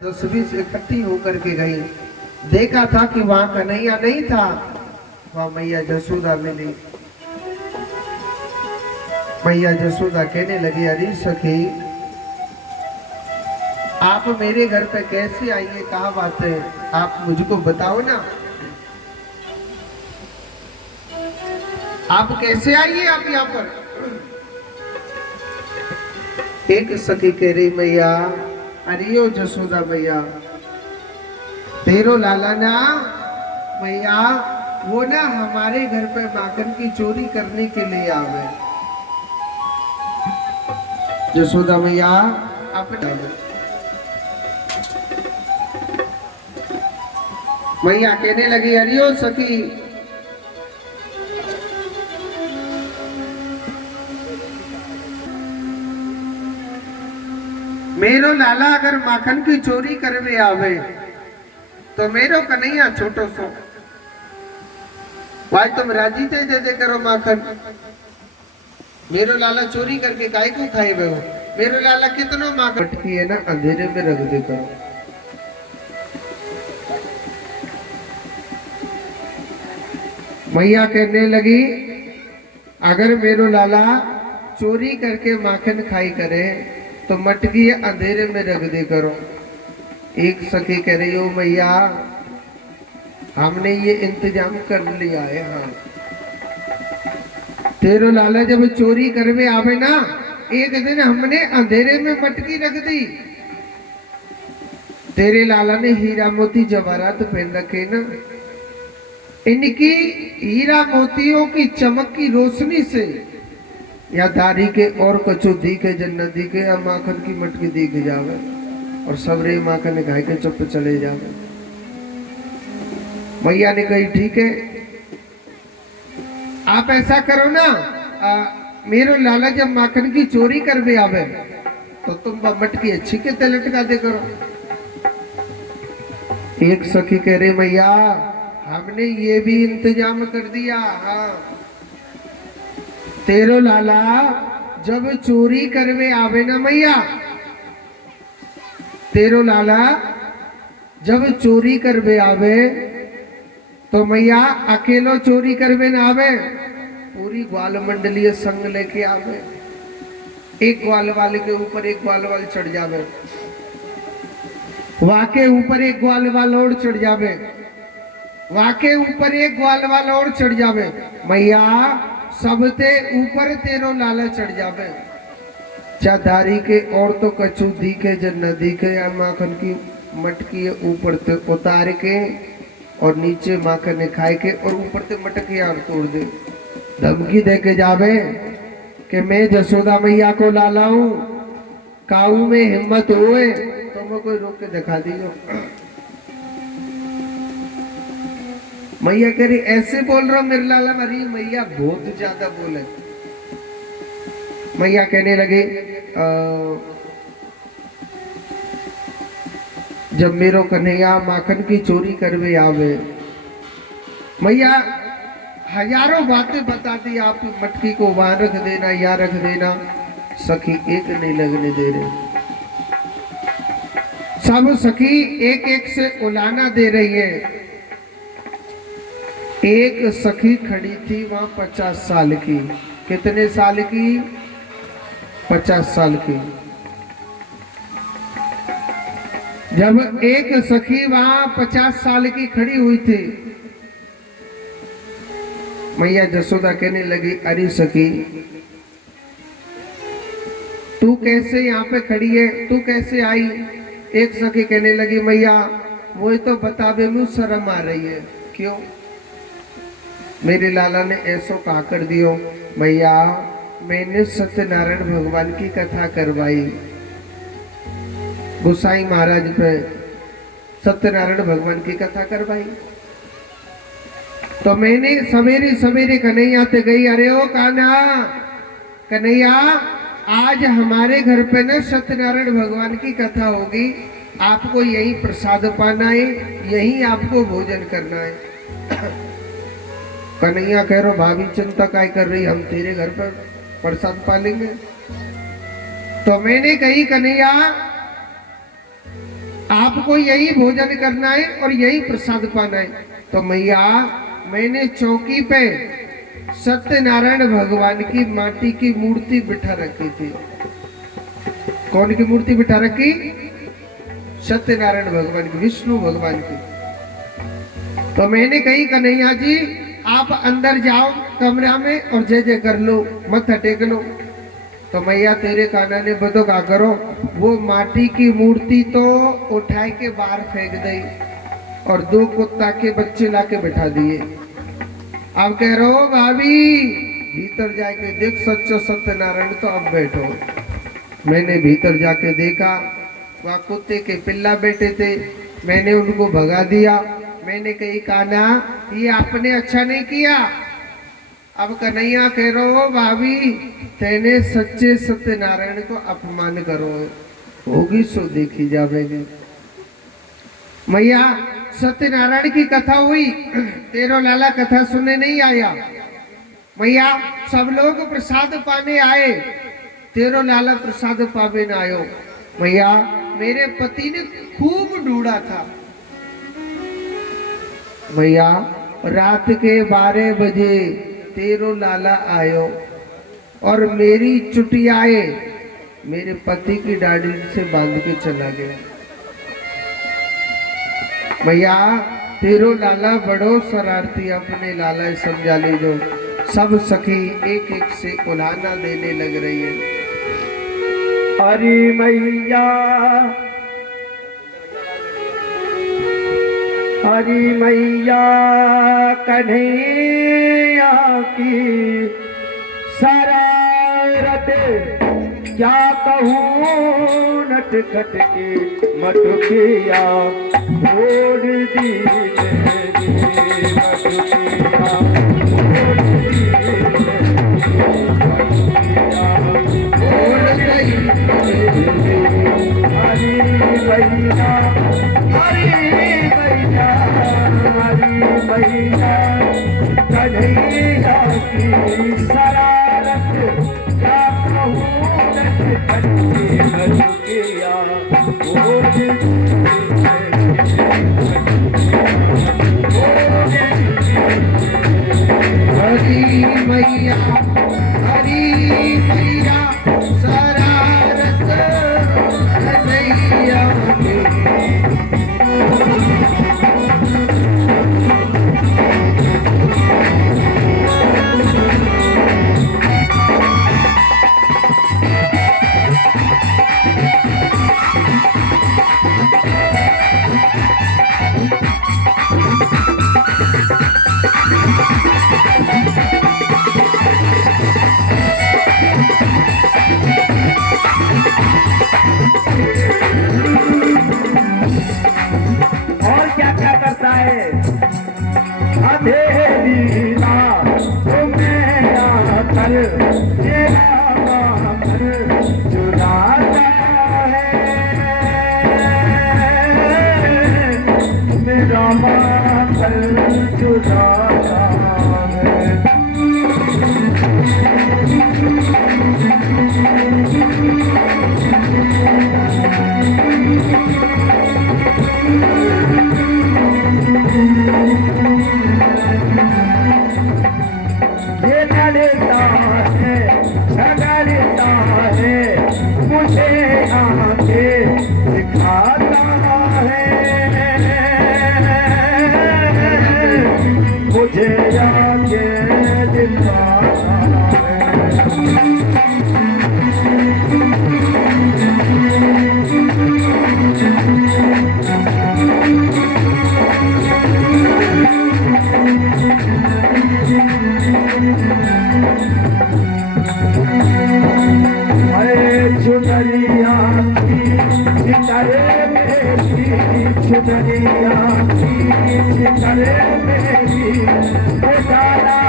10-20 इकट्ठी होकर के गई। देखा था कि वहां कन्हैया नहीं था, वहां मैया जसोदा मिली। मैया जसोदा कहने लगी, अरे सखी आप मेरे घर पे कैसे आई है, कहा बात है, आप मुझको बताओ ना, आप कैसे आई है आप यहाँ पर। एक सखी कह रही, मैया अरे ओ जसोदा मैया, तेरो लाला ना मैया वो ना हमारे घर पे माखन की चोरी करने के लिए आवे। जसोदा मैया अपने मैया कहने लगी, अरे ओ सखी मेरो लाला अगर माखन की चोरी करवे आवे तो मेरो कन्हैया छोटो सो भाई तुम राजी थे दे दे करो माखन। मेरो लाला चोरी करके गाय को खाए वो, मेरो लाला कितना माखन की है ना अंधेरे में रख दे करो। मैया कहने लगी, अगर मेरो लाला चोरी करके माखन खाई करे तो मटकी अंधेरे में रख दे करो। एक सखी कह रही हो, मैया हमने ये इंतजाम कर लिया है। हाँ तेरो लाला जब चोरी करवे आवे ना, एक दिन हमने अंधेरे में मटकी रख दी। तेरे लाला ने हीरा मोती जवाहरात पहन रखे ना, इनकी हीरा मोतियों की चमक की रोशनी से या दारी के और कछु दिखे जन्नत दिखे, या माखन की मटकी दिख जावे और सबरे माखन खाए के चुप चले जावे। मैया ने कही, ठीक है आप ऐसा करो ना, मेरो लाला जब माखन की चोरी करवे आवे तो तुम मटकी अच्छी के ते लटका दे करो। एक सखी कह रही, मैया हमने ये भी इंतजाम कर दिया। हाँ तेरो लाला जब चोरी करवे आवे ना मैया, तेरो लाला जब चोरी करवे आवे तो मैया अकेलो चोरी करवे ना आवे, पूरी ग्वाल मंडलीय संग लेके आवे। एक ग्वाल वाले के ऊपर एक ग्वाल वाल चढ़ जावे, वाके ऊपर एक ग्वाल वाल और चढ़ जावे, वाके ऊपर एक ग्वाल वाल और चढ़ जावे। मैया सबते ऊपर तेरो लाला चढ़ जावे। चादारी के और तो कछु दिखे जन न दिखे, या माखन की मटकी ऊपर ते उतार के और नीचे माखन खाए के और ऊपर ते मटकी यार तोड़ दे। धमकी दे के जावे कि मैं जसोदा मैया को लाला हूं, काऊ में हिम्मत हुए तो मैं कोई रोक के दिखा दीजो। मैया कह रही, ऐसे बोल रहा मेरे लाला। मरी मैया बहुत ज्यादा बोले। मैया कहने लगे, जब मेरो कन्हैया माखन की चोरी करवे आवे, मैया हजारों बातें बताती, आप मटकी को वहां रख देना या रख देना, सखी एक नहीं लगने दे रहे। सब सखी एक एक से उलाना दे रही है। एक सखी खड़ी थी वहां 50 साल की। कितने साल की? 50 साल की। जब एक सखी वहां 50 साल की खड़ी हुई थी, मैया जसोदा कहने लगी, अरे सखी तू कैसे यहाँ पे खड़ी है, तू कैसे आई? एक सखी कहने लगी, मैया वो तो बतावे मुझे शर्म आ रही है। क्यों? मेरे लाला ने ऐसो कहा कर दियो। मैया मैंने सत्यनारायण भगवान की कथा करवाई, गोसाई महाराज पे सत्यनारायण भगवान की कथा करवाई, तो मैंने सवेरे सवेरे कन्हैया ते गई, अरे ओ कान्हा कन्हैया आज हमारे घर पे ना सत्यनारायण भगवान की कथा होगी, आपको यही प्रसाद पाना है, यही आपको भोजन करना है। कन्हैया कह रहा, भाभी चिंता काय कर रही, हम तेरे घर पर प्रसाद पालेंगे। तो मैंने कही, कन्हैया आप आपको यही भोजन करना है और यही प्रसाद पाना है। तो मैया मैंने चौकी पे सत्यनारायण भगवान की माटी की मूर्ति बिठा रखी थी। कौन की मूर्ति बिठा रखी? सत्यनारायण भगवान की, विष्णु भगवान की। तो मैंने कही कन्हैया जी आप अंदर जाओ कमरा में और जय जय कर लो, मत्था टेक लो। तो मैया तेरे काना ने बतो का करो, वो माटी की मूर्ति तो उठाए के बाहर फेंक दी और 2 कुत्ता के बच्चे लाके बैठा दिए। अब कह रहे हो भाभी भीतर जाके देख सच्चो सत्यनारायण तो अब बैठो। मैंने भीतर जाके देखा वहाँ कुत्ते के पिल्ला बैठे थे, मैंने उनको भगा दिया। मैंने कही काना ये आपने अच्छा नहीं किया। अब कन्हैया कह रहे हो भाभी तेने सच्चे सत्यनारायण को अपमान करो, होगी सो देखी जावेगी। मैया सत्यनारायण की कथा हुई, तेरो लाला कथा सुनने नहीं आया। मैया सब लोग प्रसाद पाने आए, तेरो लाला प्रसाद पावे ना आयो। मैया मेरे पति ने खूब ढूंढा था। मैया रात के 12 बजे तेरो लाला आयो और मेरी चुटियाए मेरे पति की दाढ़ी से बांध के चला गया। मैया तेरो लाला बड़ो शरारती, अपने लाला समझा ले जो सब सखी एक एक से उलाना देने लग रही है। अरे मैया हरी मैया कन्हैया की शरारत क्या कहूँ, नटखट के मटकिया छोड़ दी मेरी मटकिया छोड़ दी हरी मैया कन्हैया की शरारत क्या कहूँ, नटखट के मटकिया छोड़ दी हरी मैया शरारत कन्हैया की। और क्या क्या करता है अंधेरी रात तुम्हें आकर तेरा माकर चुराता है, मेरा माकर चुराता है। ये लड़ता है झगड़ता है, मुझे आंखें दिखाता है, मुझे आंखें दिखाता है। चुनरिया की सितारे मेरी, चुनरिया की सितारे मेरी, उजाला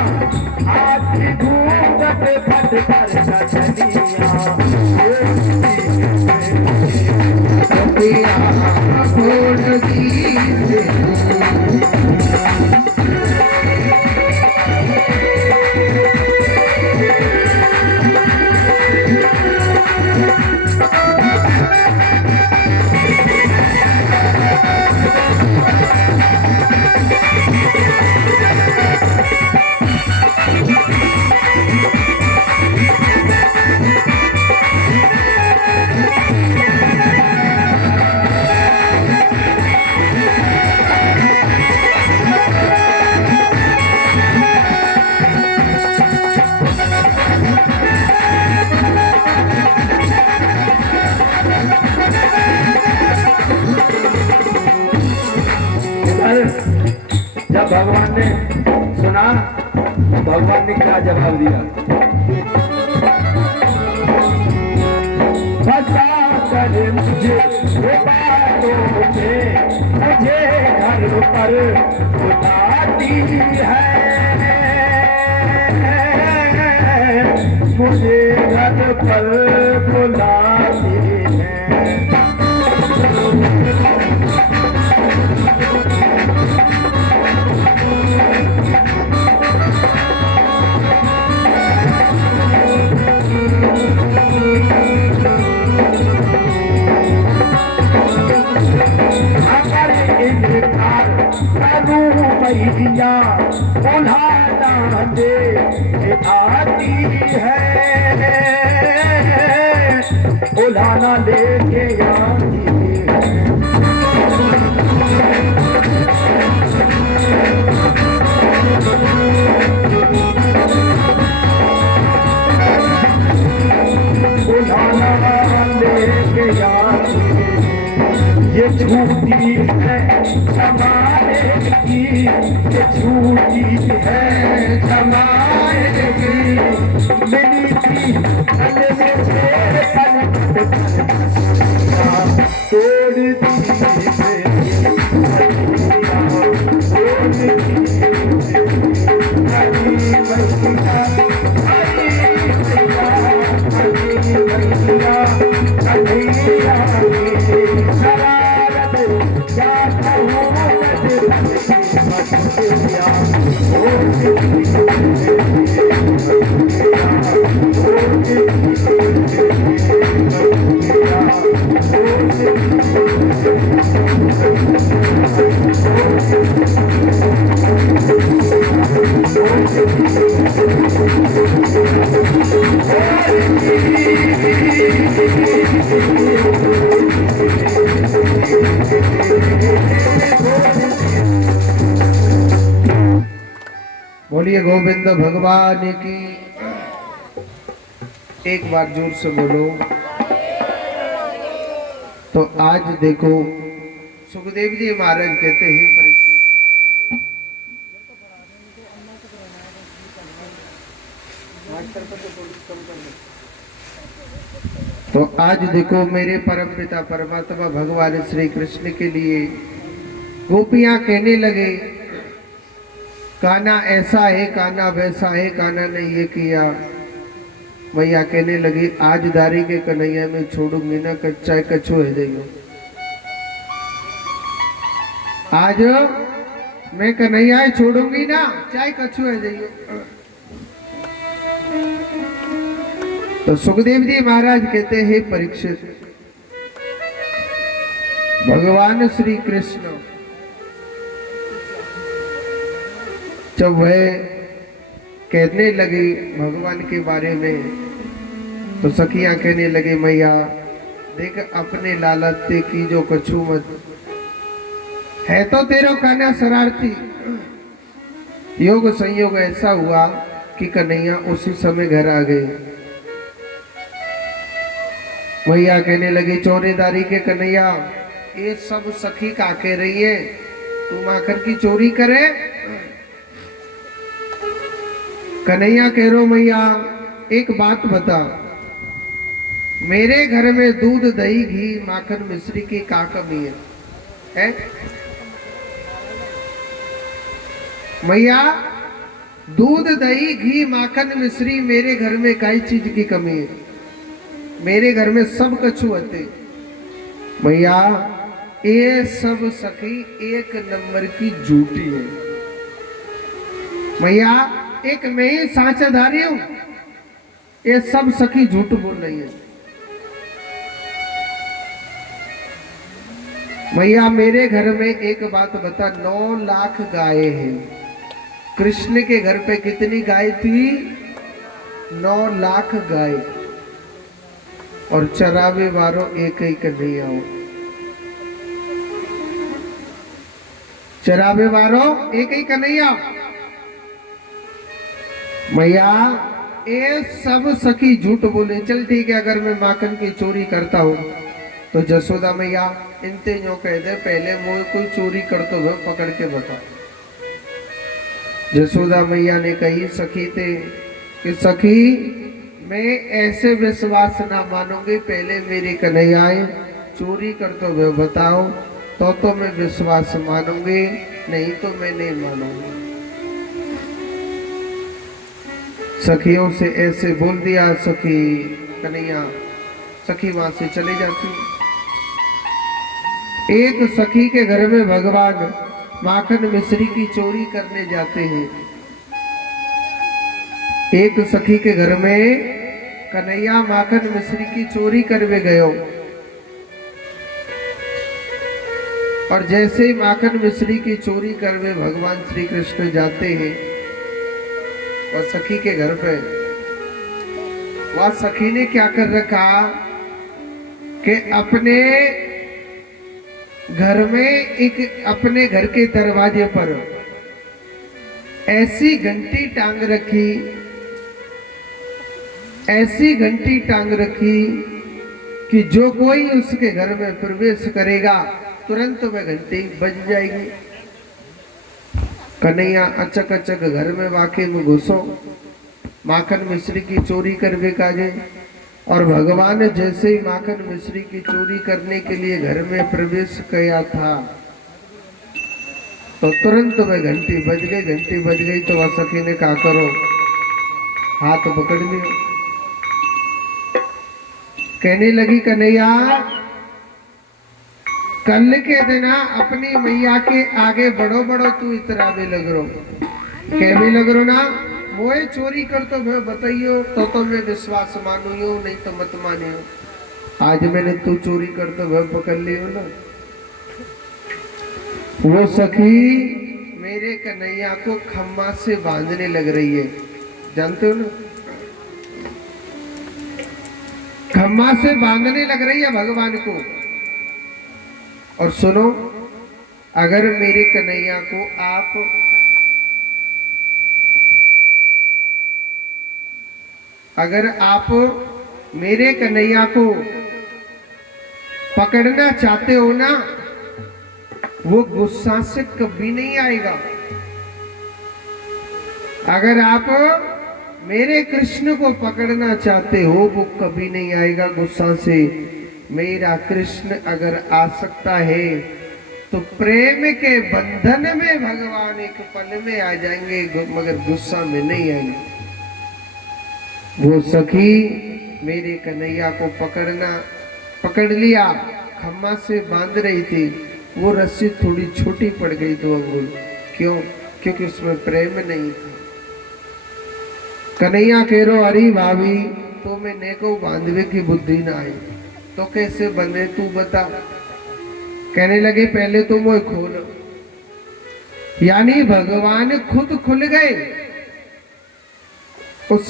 आपकी घूंघट फट कर सजनिया छोड़ दी भगवान ने सुना, भगवान ने क्या जवाब दिया? बता कर मुझे बातों में, मुझे घर पर बुलाती है, मुझे घर पर बुलाती है। मैया बुलाना दे आती है, बुलाना लेके आती है। बुलाना लेके आती है। ये झूठी है जमाने की, ये झूठी है जमाने की, मिली थी तन से तन तोड़ दी बोलिए गोविंद भगवान की। एक बार जोर से बोलो। तो आज देखो सुखदेव जी महाराज कहते हैं परीक्षित, तो आज देखो मेरे परम पिता परमात्मा भगवान श्री कृष्ण के लिए गोपियां कहने लगे, कान्हा ऐसा है, कान्हा वैसा है, कान्हा ने ये किया। मैया कहने लगी, आज दारी के कन्हैया में छोड़ूंगी ना, कच्चा कछो है जाइयो। आज मैं कन्हैया छोड़ूंगी ना, चाहे कछू है जाइयो। तो सुखदेव जी महाराज कहते हैं परीक्षित, भगवान श्री कृष्ण जब वह कहने लगी भगवान के बारे में, तो सखियां कहने लगे, मैया देख अपने लालते की जो कछू मत है, तो तेरो कान्हा शरारती। योग संयोग ऐसा हुआ कि कन्हैया उसी समय घर आ गए। मैया कहने लगी, चोरीदारी के कन्हैया, ये सब सखी का कह रही है, तुम आकर की चोरी करे। कन्हैया कह रो, मैया एक बात बता, मेरे घर में दूध दही घी माखन मिश्री की का कमी है? मैया दूध दही घी माखन मिश्री मेरे घर में कई चीज की कमी है? मेरे घर में सब कछु होते। मैया ये सब सखी एक नंबर की झूठी है। मैया एक मैं ही सांचाधारी हूं, ये सब सखी झूठ बोल रही है। मैया मेरे घर में एक बात बता, 9 लाख गाय हैं। कृष्ण के घर पे कितनी गाय थी? 9 लाख गाय। और चरावे वालों एक ही कन्हैया हो। चरावे वालों एक ही कन्हैया। मैया ये सब सखी झूठ बोले। चल ठीक है, अगर मैं माखन की चोरी करता हूँ तो जसोदा मैया इनते यूं कह दे, पहले मुझे कोई चोरी करते हुए पकड़ के बता। जसोदा मैया ने कही सखी थे कि सखी मैं ऐसे विश्वास ना मानूंगी, पहले मेरी कन्हैयाएं चोरी कर तो वे बताओ तो मैं विश्वास मानूंगी, नहीं तो मैं नहीं मानूंगी। सखियों से ऐसे बोल दिया। सखी कन्हैया सखी वहां से चले जाती। एक सखी के घर में भगवान माखन मिश्री की चोरी करने जाते हैं। एक सखी के घर में कन्हैया माखन मिश्री की चोरी करवे गयो, और जैसे ही माखन मिश्री की चोरी करवे भगवान श्री कृष्ण जाते हैं और सखी के घर पे, वह सखी ने क्या कर रखा कि अपने घर में एक अपने घर के दरवाजे पर ऐसी घंटी टांग रखी, ऐसी घंटी टांग रखी कि जो कोई उसके घर में प्रवेश करेगा तुरंत वह घंटी बज जाएगी। कन्हैया अचक अचक घर में वाकई में घुसो, माखन मिश्री की चोरी करवे काजे, और भगवान जैसे ही माखन मिश्री की चोरी करने के लिए घर में प्रवेश किया था तो तुरंत वह घंटी बज गई। घंटी बज गई तो वह सखी ने कहा करो, हाथ पकड़ लिया। कहने लगी कन्हैया कल के दिन अपनी मैया के आगे बढ़ो बढ़ो, तू इतना भी लग रो, कह भी लग रो ना, मोए चोरी कर तो मैं बताइयो तो मैं विश्वास मानूयो, नहीं तो मत मानियो। आज मैंने तू चोरी कर तो मैं पकड़ लियो ना। वो सखी मेरे कन्हैया को खम्मा से बांधने लग रही है, जानते हो ना, खम्मा से बांधने लग रही है भगवान को। और सुनो, अगर मेरे कन्हैया को आप मेरे कन्हैया को पकड़ना चाहते हो ना, वो गुस्सा से कभी नहीं आएगा। अगर आप मेरे कृष्ण को पकड़ना चाहते हो वो कभी नहीं आएगा गुस्सा से। मेरा कृष्ण अगर आ सकता है तो प्रेम के बंधन में भगवान एक पल में आ जाएंगे, मगर गुस्सा में नहीं आएंगे। वो सखी मेरे कन्हैया को पकड़ लिया, खम्मा से बांध रही थी, वो रस्सी थोड़ी छोटी पड़ गई 2 अंगुल। क्यों? क्योंकि उसमें प्रेम नहीं था। कन्हैया कह रो अरे भाभी तो मैं नेको बांधवे की बुद्धि ना आई, तो कैसे बंधे तू बता। कहने लगे पहले तो मोह खोल, यानी भगवान खुद खुल गए। उस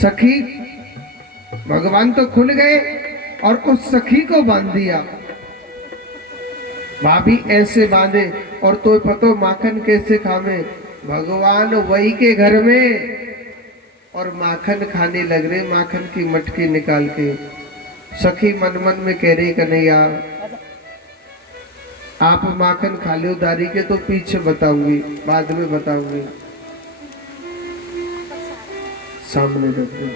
सखी भगवान तो खुल गए और उस सखी को बांध दिया। भाभी ऐसे बांधे और तो पतो माखन कैसे खावे, भगवान वही के घर में और माखन खाने लग रहे, माखन की मटकी निकाल के। सखी मन मन में कह रही कन्हैया आप माखन खा लो दारी के, तो पीछे बताऊंगी, बाद में बताऊंगी, सामने रख दो,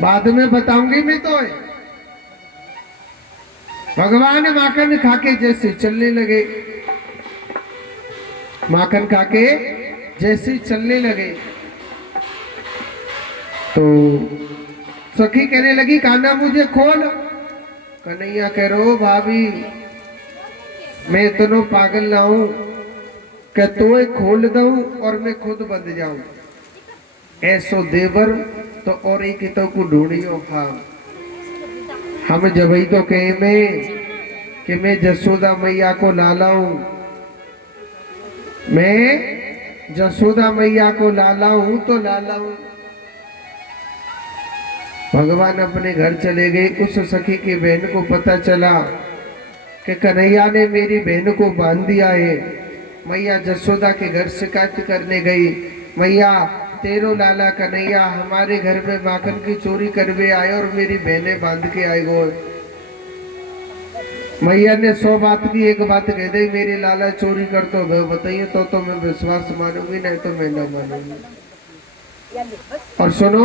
बाद में बताऊंगी मैं तो। भगवान माखन खाके जैसे चलने लगे, माखन खाके जैसे चलने लगे तो सखी कहने लगी कान्हा मुझे खोल। कन्हैया कह रो भाभी मैं इतना पागल ना हूं कि तो खोल दूं और मैं खुद बंध जाऊं। ऐसो देवर तो और एक तो को ढूंढियो। हाँ हम जब ही तो कहे में कि मैं जसोदा मैया को लालाऊं, मैं जसोदा मैया को लालाऊं तो लालाऊं। भगवान अपने घर चले गए। उस सखी की बहन को पता चला कि कन्हैया ने मेरी बहन को बांध दिया है। मैया जसोदा के घर शिकायत करने गई, मैया तेरो लाला कन्हैया हमारे घर में माखन की चोरी करवे आए और मेरी बहनें बांध के आए गो। मैया ने 100 बात की एक बात कह दी, मेरे लाला चोरी कर तो बताइए तो मैं विश्वास मानूंगी, नहीं तो मैं न मानूंगी। और सुनो,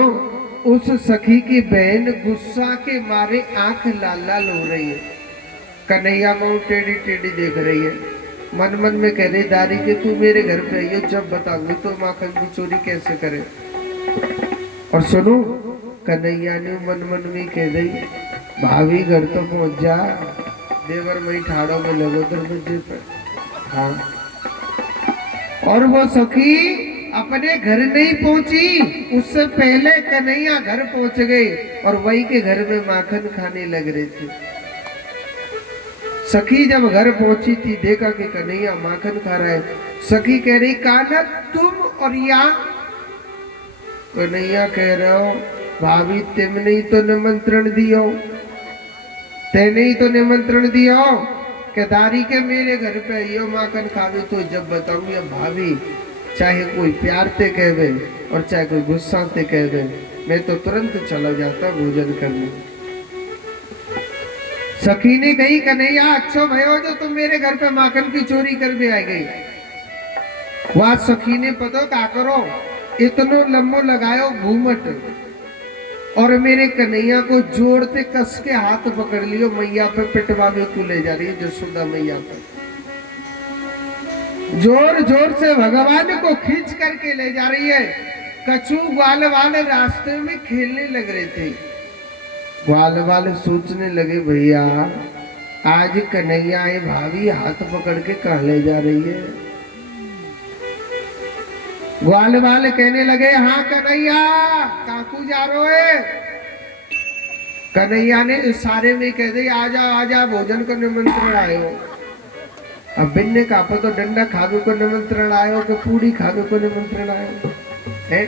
उस सखी की बहन गुस्सा के मारे आंख लाल लाल हो रही है, कन्हैया को टेढ़ी टेढ़ी देख रही है, मन मन में कह रही दारी कि तू मेरे घर पे आई हो, जब बताऊंगी तो माखन की चोरी कैसे करे। और सुनो, कन्हैया ने मन मन में कह रही भाभी घर तो पहुंच जा, देवर मई ठाड़ों में लगो दरवाजे पर। हाँ, और वो सखी अपने घर नहीं पहुंची, उससे पहले कन्हैया घर पहुंच गई और वही के घर में माखन खाने लग रहे थे। सखी जब घर पहुंची थी, देखा कि कन्हैया माखन खा रहा है। सखी कह रही कान्हा तुम और या? कन्हैया कह रहे हो भाभी तुमने ही तो निमंत्रण दियो, तेने ही तो निमंत्रण दियो कि दारी के मेरे घर पे आइयो माखन खावे, तो जब बताऊंगी भाभी, चाहे कोई प्यार से कहवे और चाहे कोई गुस्सा से कहवे, मैं तो तुरंत चला जाता भोजन करने। सखी ने कही कन्हैया अच्छो भयो जो तुम मेरे घर पे माखन की चोरी कर भी आ गई। वह सखी ने पता क्या करो, इतनो लंबो लगायो घूमट और मेरे कन्हैया को जोड़ते कस के हाथ पकड़ लियो, मैया पे पिटवावे को ले जा रही है, जसोदा मैया पे जोर जोर से भगवान को खींच करके ले जा रही है। कछू ग्वाल वाले रास्ते में खेलने लग रहे थे। ग्वाल वाले सोचने लगे भैया आज कन्हैया है, भाभी हाथ पकड़ के कहाँ ले जा रही है। ग्वाल वाले कहने लगे हाँ कन्हैया काकू जा रहे है। कन्हैया ने इशारे में कह दी आजा आजा भोजन को निमंत्रण आयो। अब बिन्ने का तो डंडा खावे को निमंत्रण आयो कि पूरी खावे को निमंत्रण आयो है।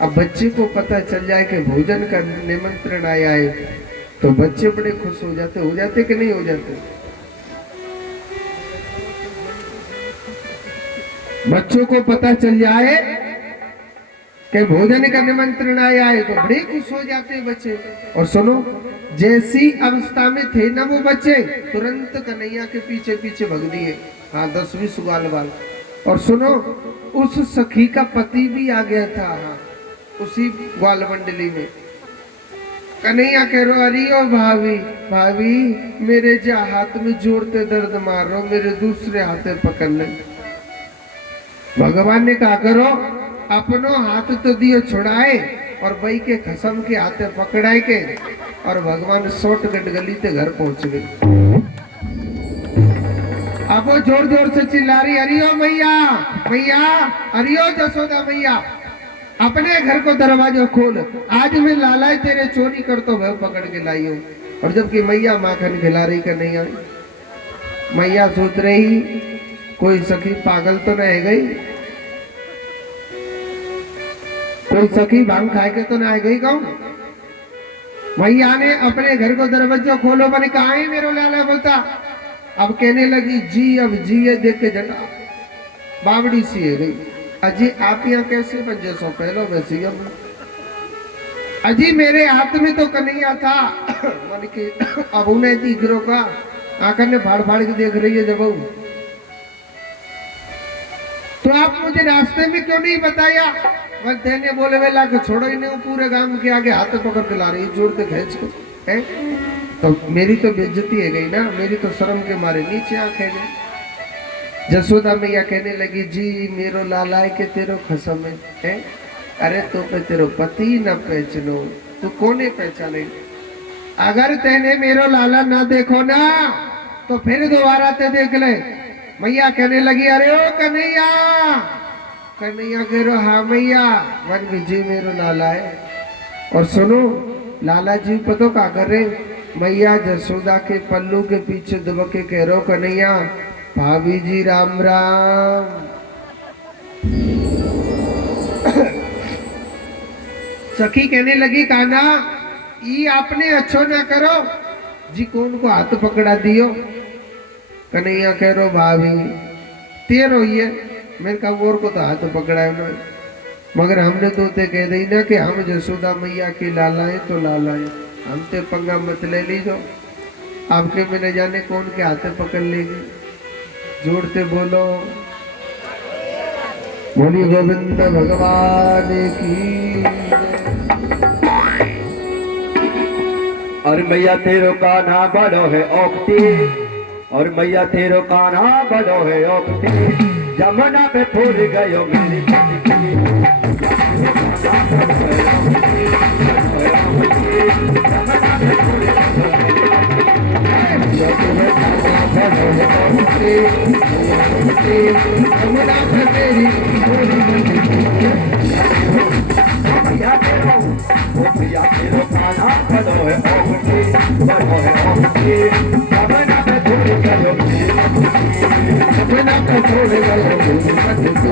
अब बच्चे को पता चल जाए कि भोजन का निमंत्रण आया है तो बच्चे बड़े खुश हो जाते कि नहीं हो जाते। बच्चों को पता चल जाए कि भोजन का निमंत्रण आया है तो बड़े खुश हो जाते हैं बच्चे। और सुनो, जैसी अवस्था में थे ना वो बच्चे, तुरंत कन्हैया के पीछे पीछे भग दिए। हाँ 10-20 ग्वाल वाल। और सुनो, उस सखी का पति भी आ गया था। हाँ उसी ग्वाल मंडली में। कन्हैया कह रो अरे ओ भाभी भाभी मेरे जा हाथ में जोड़ते दर्द मार रहे हो, मेरे दूसरे हाथे पकड़ ले। भगवान ने कहा करो अपनो हाथ तो दियो छुड़ाए और बई के खसम के हाथे पकड़ाए के, और भगवान शॉर्टकट गली से घर पहुंच गए। अब वो जोर जोर से चिल्ला रही हरियो मैया मैया, हरियो जसोदा मैया, अपने घर को दरवाजा खोल, आज मैं लाला तेरे चोरी कर तो वह पकड़ के लाई हूं। और जबकि मैया माखन खिला रही कन्हैया, मैया सोच रही कोई सखी पागल तो नहीं गई, कोई सखी भांग खाए के तो नहीं गई कहूं। मैया ने अपने घर को दरवाजा खोलो, मैंने कहा है मेरे लाला बोलता। अब कहने लगी जी अब जी ये देख के जटा बावड़ी सी है गई। अजी आप यहाँ कैसे बन जैसो पहलो वैसे ही अजी मेरे हाथ में तो कन्हैया था। मन के अब उन्हें दिखरो का आकर ने फाड़ फाड़ के देख रही है। जब तो आप मुझे रास्ते में क्यों नहीं बताया? बस देने बोले वेला के छोड़ो ही नहीं, पूरे गांव के आगे हाथ पकड़ के ला रही जोड़ते खींच को है। तो मेरी तो बेइज्जती है गई ना, मेरी तो शर्म के मारे नीचे आंखें गई। जसोदा मैया कहने लगी जी मेरो लाला है के तेरो खसम है। अरे तो पे तेरो पति न पहचानो तू कोने पहचाने। अगर तेने मेरो लाला ना देखो ना तो फिर दोबारा ते देख ले। मैया कहने लगी अरे ओ कन्हैया। कन्हैया कह रहा हाँ मैया मन विजय मेरो लाला है। और सुनो लाला जी पतो क्या कर रहे, मैया जसोदा के पल्लू के पीछे दबक के कह रहे हो कन्हैया भाभी जी राम राम। सखी कहने लगी कान्हा ये आपने अच्छो ना करो जी, कौन को हाथ पकड़ा दियो। कन्हैया कह रो भाभी तेरो ये, मैंने कहा और को तो हाथ पकड़ा है ना, मगर हमने तो ते कह दी ना कि हम जसोदा मैया की लाला है तो लाला है, हम ते पंगा मत ले लीजो। आपके में न जाने कौन के हाथे पकड़ लेगी। जोड़ते बोलो बोली गोविंद भगवान की जय। और मैया तेरो कान्हा बड़ो है औकती, और मैया तेरो कान्हा बड़ो है औकती, जमुना पे फूल गयो मेरी पटकी। जमुना पे तेरी मैया तेरो कान्हा बड़ो है औकती, बड़ो है औकती, जमुना पे फूल गयो मेरी पटकी। जमुना पे फूल गयो मेरी पटकी।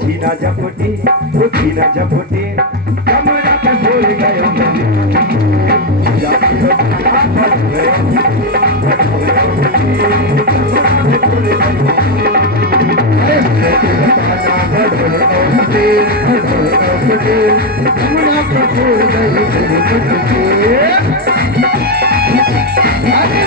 छीना झपटी, वो छीना झपटी, जमुना पे फूल गयो जमुना पे फूल गयो मेरी पटकी। अरे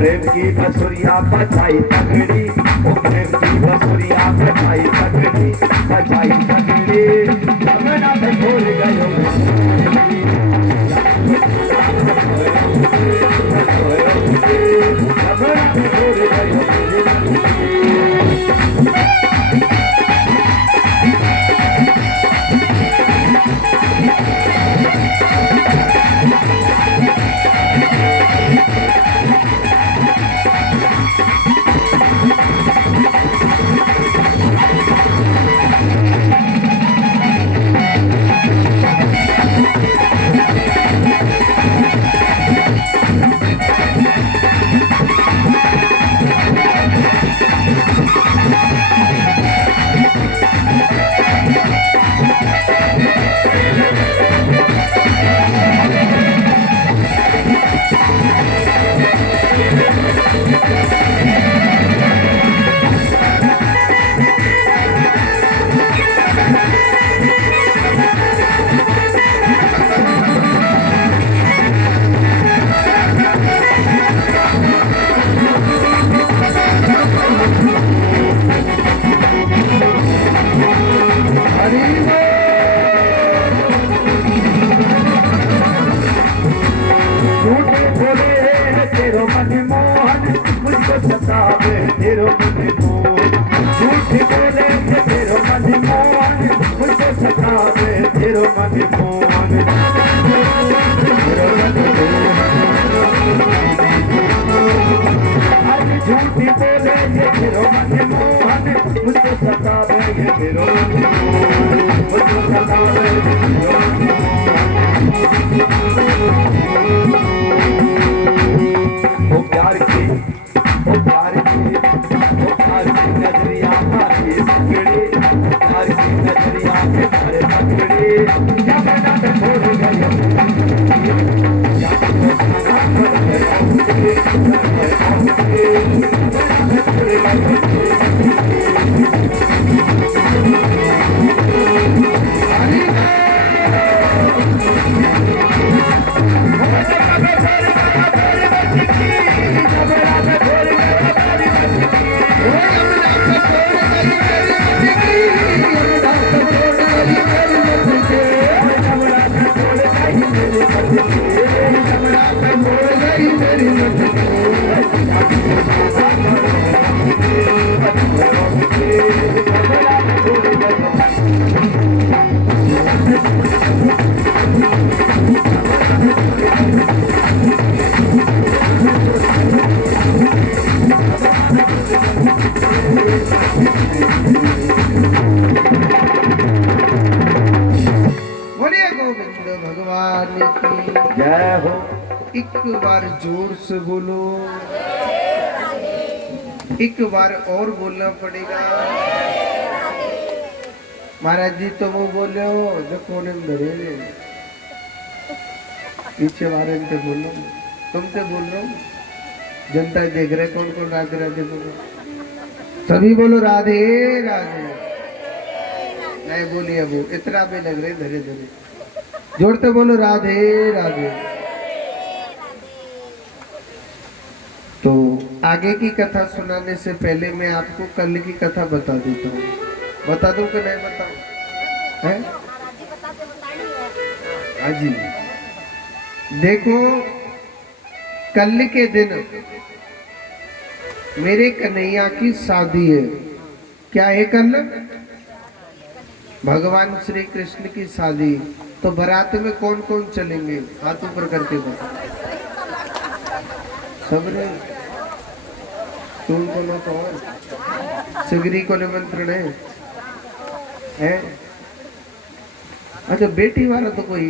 प्रेम की बसुरिया बजाई तगड़ी, ओ प्रेम की बसुरिया बजाई तगड़ी, बजाई तगड़ी, जमुना पे फूल गयो जमुना पे फूल गयो। तेरो मुझको सतावे ओ प्यार की नजरिया मारी पकड़ी प्यार की नजरिया के मारे पकड़ी जमाना पे छोड़ गयो बोलिए गोविंद भगवान की जय हो एक बार जोर से बोलो, एक बार और बोलना पड़ेगा। महाराज जी तो वो बोले हो जो कोने में धरे पीछे वाले इनसे बोलो, तुमसे बोल रहा हूँ। जनता देख रहे कौन कौन राधे राधे बोलो, सभी बोलो राधे राधे। नहीं बोलिए वो इतना भी लग रहे धीरे धीरे जोड़ते बोलो राधे राधे। तो आगे की कथा सुनाने से पहले मैं आपको कल की कथा बता देता हूँ। बता दूं कि नहीं बताऊं? है हाँ जी। देखो कल के दिन मेरे कन्हैया की शादी है। क्या है कल? भगवान श्री कृष्ण की शादी। तो बारात में कौन कौन चलेंगे? हाथ ऊपर करके बता। सब ने तुम बोलो तो सिगरी को निमंत्रण है? अच्छा बेटी वाला तो कोई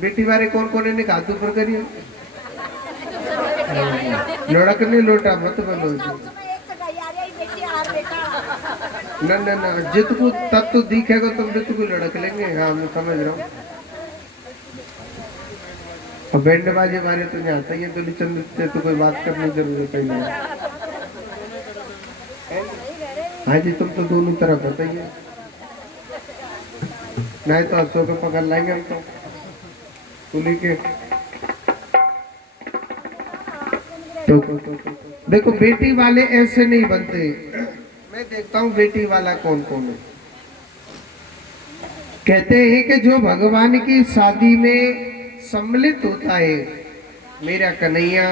बेटी वाले कौन कौन है? हाथ ऊपर करिए। लड़कने लोटा मत बोलो ना ना ना, जितको तत्व दिखेगा तुम जितको लड़क लेंगे। हाँ मैं समझ रहा हूँ। और बैंड बाजे मारे तो नहीं आता, ये दुली चंद से तो कोई बात करने की जरूरत ही नहीं। हाँ जी तुम तो दोनों तरफ बताइए, नहीं तो हंसों को पकड़ लाएंगे हम तो तुली के। तो देखो बेटी वाले ऐसे नहीं बनते। मैं देखता हूँ बेटी वाला कौन कौन है। कहते हैं कि जो भगवान की शादी में सम्मिलित होता है, मेरा कन्हैया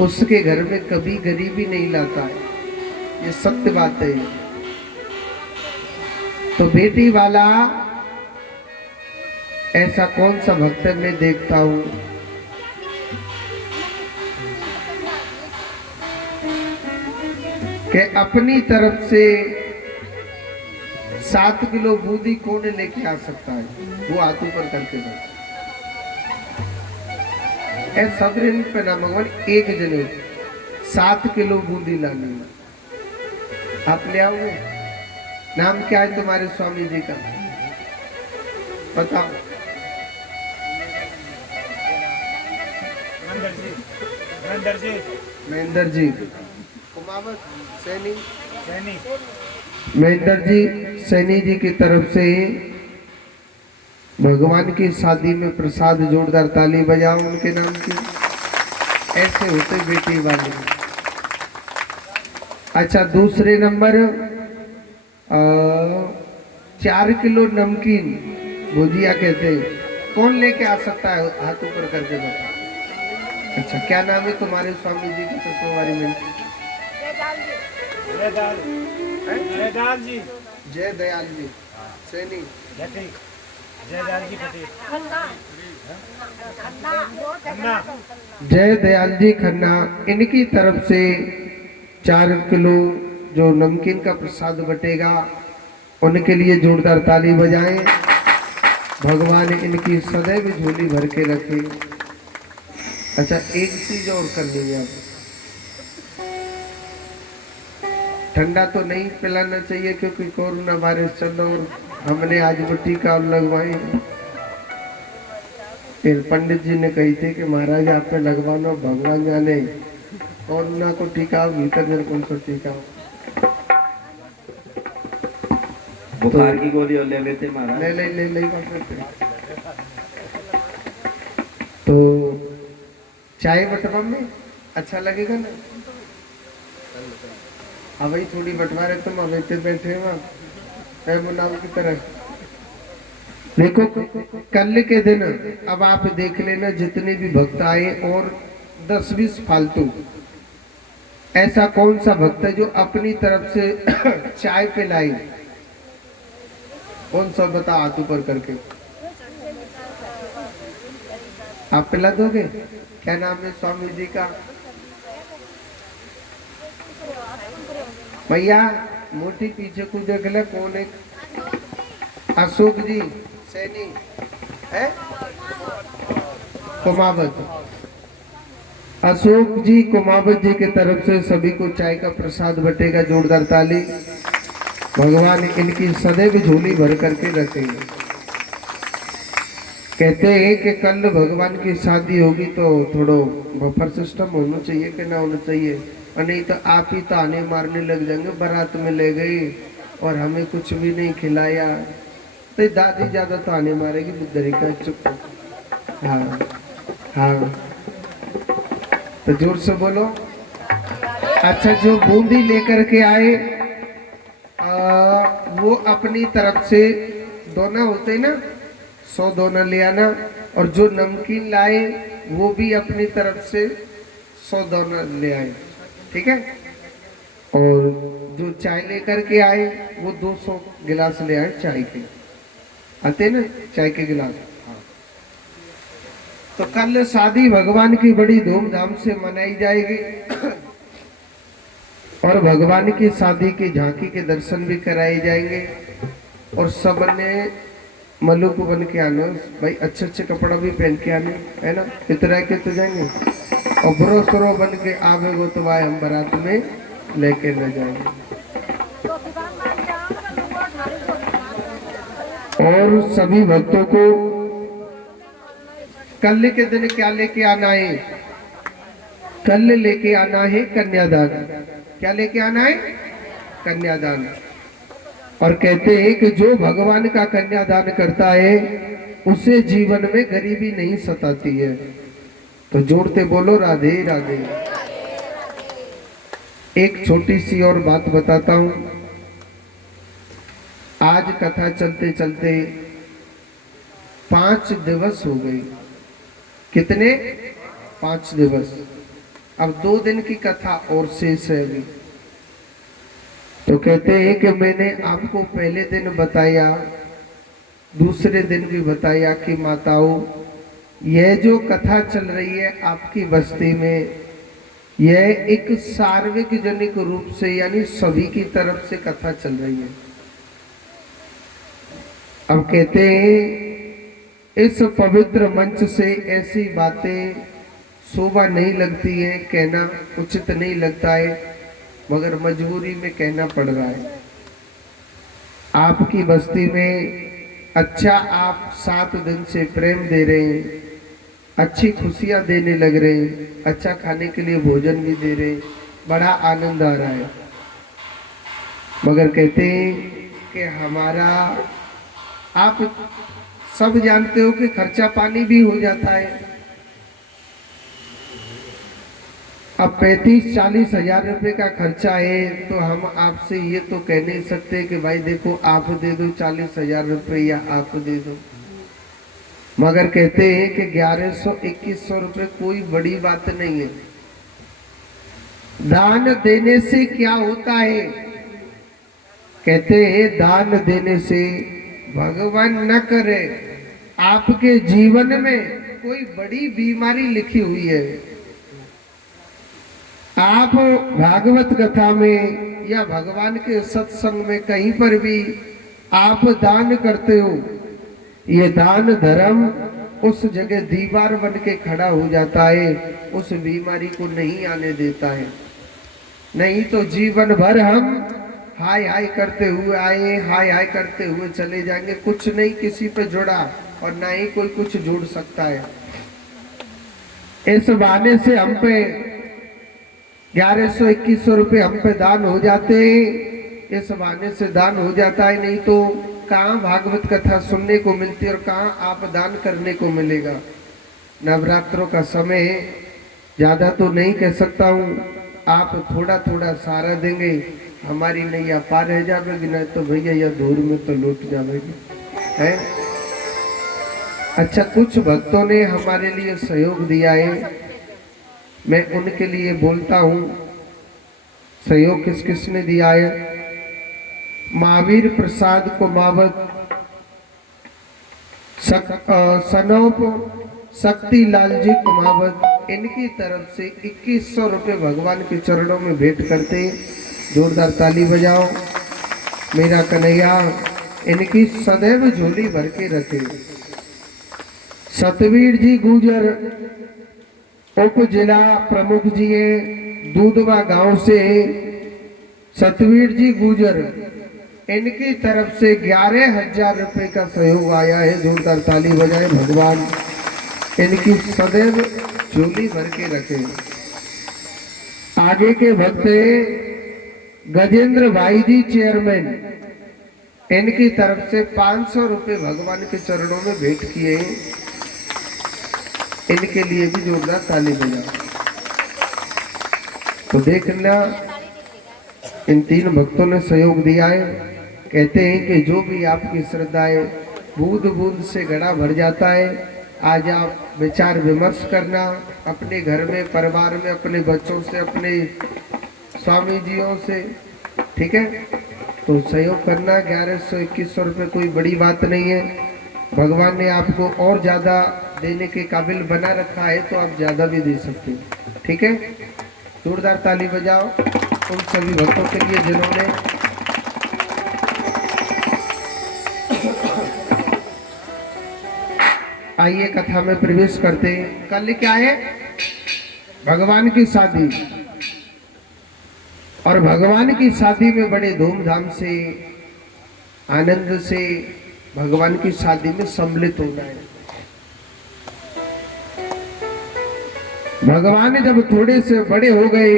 उसके घर में कभी गरीबी नहीं लाता है। ये सत्य बात है। तो बेटी वाला ऐसा कौन सा भक्त मैं देखता हूं कि अपनी तरफ से 7 किलो बूंदी कौन लेके आ सकता है? वो हाथ ऊपर करके बता। सबरिन पे ना भगवान एक जने 7 किलो बूंदी लानी है। आप ले आओगे? नाम क्या है तुम्हारे स्वामी जी का? बताओ। महेंद्र जी कुमावत सैनी महेंद्र जी सैनी जी की तरफ से भगवान की शादी में प्रसाद जोरदार ताली बजाओ उनके नाम की। ऐसे होते बेटी वाले। अच्छा दूसरे नंबर 4 किलो नमकीन भुजिया कहते हैं, कौन लेके आ सकता है? हाथ ऊपर करके बता। अच्छा क्या नाम है तुम्हारे स्वामी जी की चश्मेवारी में? जयदयाल जी। जयदयाल जी सैनी। जयदयाल जी जयदयाल जी खन्ना, इनकी तरफ से 4 किलो जो नमकीन का प्रसाद बटेगा उनके लिए जोरदार ताली बजाएं। भगवान इनकी सदैव झोली भर के रखे। अच्छा, एक चीज और कर लीजिए आप, ठंडा तो नहीं पिलाना चाहिए क्योंकि कोरोना वायरस चल रहा और हमने आज वो टीका लगवाए। फिर पंडित जी ने कही थी कि महाराज आप पे लगवाना, भगवान जाने कोरोना को टीका भीतर में कौन सा टीका। बुखार की गोली और ले लेते महाराज। ले तो चाय बटवा में अच्छा लगेगा ना। हाँ भाई, थोड़ी बटवा रहे तुम अवेते बैठे वहाँ मुनाव की तरह। देखो कल के दिन अब आप देख लेना, जितने भी भक्त आए और 10-20 फालतू, ऐसा कौन सा भक्त है जो अपनी तरफ से चाय पिलाई? कौन सा बता, हाथ ऊपर करके। आप पिला दोगे? क्या नाम है स्वामी जी का? भैया मोटी पीछे को देख ले, कौन है? अशोक जी सैनी है, कुमावत। अशोक जी कुमावत जी के तरफ से सभी को चाय का प्रसाद बटेगा। जोरदार ताली। भगवान इनकी सदैव झोली भर करके रखेंगे। कहते हैं कि कल भगवान की शादी होगी तो थोड़ा बफर सिस्टम होना चाहिए कि ना होना चाहिए, और नहीं तो आप ही ताने मारने लग जाएंगे। बारात में ले गई और हमें कुछ भी नहीं खिलाया तो दादी ज्यादा ताने मारेगी। बुद्धरी का चुप। हाँ हाँ, तो जोर से बोलो। अच्छा, जो बूंदी लेकर के आए वो अपनी तरफ से दोना होते ना, 100 दोना ले आना, और जो नमकीन लाए वो भी अपनी तरफ से 100 दोना ले आए, ठीक है। और जो चाय लेकर के आए वो 200 गिलास ले आए चाय के, आते ना चाय के गिलास। तो कल शादी भगवान की बड़ी धूमधाम से मनाई जाएगी और भगवान की शादी की झांकी के दर्शन भी कराए जाएंगे। और सबने मलुक बन के आना भाई, अच्छे अच्छे कपड़ा भी पहन के आने, है ना। इतना के तो जाएंगे और ब्रो सरो बन के आवेगो तो भाई हम बारात में लेके न जाएंगे। और सभी भक्तों को कल के दिन क्या लेके आना है? कल लेके आना है कन्यादान। क्या लेके आना है? कन्यादान। और कहते हैं कि जो भगवान का कन्यादान करता है उसे जीवन में गरीबी नहीं सताती है। तो जोड़ते बोलो राधे राधे। एक छोटी सी और बात बताता हूं। आज कथा चलते चलते 5 दिवस हो गए। कितने? 5 दिवस। अब 2 दिन की कथा और शेष है अभी। तो कहते हैं कि मैंने आपको पहले दिन बताया, दूसरे दिन भी बताया कि माताओं, यह जो कथा चल रही है आपकी बस्ती में, यह एक सार्वजनिक रूप से यानी सभी की तरफ से कथा चल रही है। अब कहते हैं इस पवित्र मंच से ऐसी बातें शोभा नहीं लगती है, कहना उचित नहीं लगता है, मगर मजबूरी में कहना पड़ रहा है। आपकी बस्ती में अच्छा, आप 7 दिन से प्रेम दे रहे हैं, अच्छी खुशियां देने लग रहे हैं, अच्छा खाने के लिए भोजन भी दे रहे हैं, बड़ा आनंद आ रहा है। मगर कहते हैं कि हमारा, आप सब जानते हो कि खर्चा पानी भी हो जाता है। अब 35-40 हजार रुपए का खर्चा है, तो हम आपसे ये तो कह नहीं सकते कि भाई देखो आप दे दो 40 हजार रुपये या आप दे दो। मगर कहते हैं कि 1100-2100 रुपये कोई बड़ी बात नहीं है। दान देने से क्या होता है? कहते हैं दान देने से भगवान न करे आपके जीवन में कोई बड़ी बीमारी लिखी हुई है। आप भागवत कथा में या भगवान के सत्संग में कहीं पर भी आप दान करते हो, ये दान धर्म उस जगह दीवार बन के खड़ा हो जाता है, उस बीमारी को नहीं आने देता है। नहीं तो जीवन भर हम हाय हाय करते हुए आए, हाय हाय करते हुए चले जाएंगे, कुछ नहीं किसी पे जुड़ा और ना ही कोई कुछ जोड़ सकता है। इस बहाने से हम पे 1100-2100 रुपये हम पे दान हो जाते हैं, इस बहाने से दान हो जाता है। नहीं तो कहाँ भागवत कथा सुनने को मिलती और कहाँ आप दान करने को मिलेगा। नवरात्रों का समय ज्यादा तो नहीं कह सकता हूँ, आप थोड़ा थोड़ा सहारा देंगे हमारी नैया पार रह जाएगी, नहीं तो भैया यह दूर में तो लौट जाएगी है। अच्छा, कुछ भक्तों ने हमारे लिए सहयोग दिया है, मैं उनके लिए बोलता हूँ। सहयोग किस किसने दिया है? महावीर प्रसाद कुमावत, सनोप शक्ति लाल जी कुमावत, इनकी तरफ से 2100 रुपये भगवान के चरणों में भेंट करते। जोरदार ताली बजाओ। मेरा कन्हैया इनकी सदैव झोली भर के रखे। सतवीर जी गुजर उप जिला प्रमुख जी है, दूधवा गांव से सतवीर जी गुजर, इनकी तरफ से 11,000 रुपये का सहयोग आया है। जोरदार ताली बजाए, भगवान इनकी सदैव झोली भर के रखे। आगे के भक्त गजेंद्र भाई जी चेयरमैन, इनकी तरफ से 500 रुपये भगवान के चरणों में भेंट किए। इनके लिए भी जोरदार ताली बजाओ। तो देखना, इन 3 भक्तों ने सहयोग दिया है। कहते हैं कि जो भी आपकी श्रद्धा है बूंद बूंद से घड़ा भर जाता है। आज आप विचार विमर्श करना अपने घर में, परिवार में, अपने बच्चों से, अपने स्वामी जियों से, ठीक है। तो सहयोग करना। 1100-2100 रुपये कोई बड़ी बात नहीं है। भगवान ने आपको और ज़्यादा देने के काबिल बना रखा है, तो आप ज़्यादा भी दे सकते हो, ठीक है। जोरदार ताली बजाओ उन सभी भक्तों के लिए जिन्होंने आइए कथा में प्रवेश करते हैं। कल क्या है? भगवान की शादी, और भगवान की शादी में बड़े धूमधाम से, आनंद से भगवान की शादी में सम्मिलित होना है। भगवान जब थोड़े से बड़े हो गए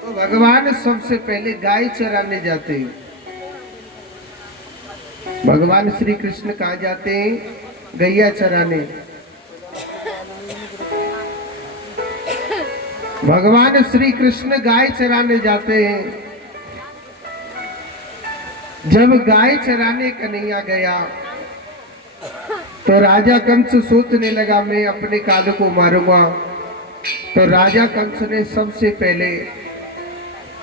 तो भगवान सबसे पहले गाय चराने जाते हैं। भगवान श्री कृष्ण कहाँ जाते हैं? गैया चराने। भगवान श्री कृष्ण गाय चराने जाते हैं। जब गाय चराने कन्हैया गया तो राजा कंस सोचने लगा मैं अपने काल को मारूंगा। तो राजा कंस ने सबसे पहले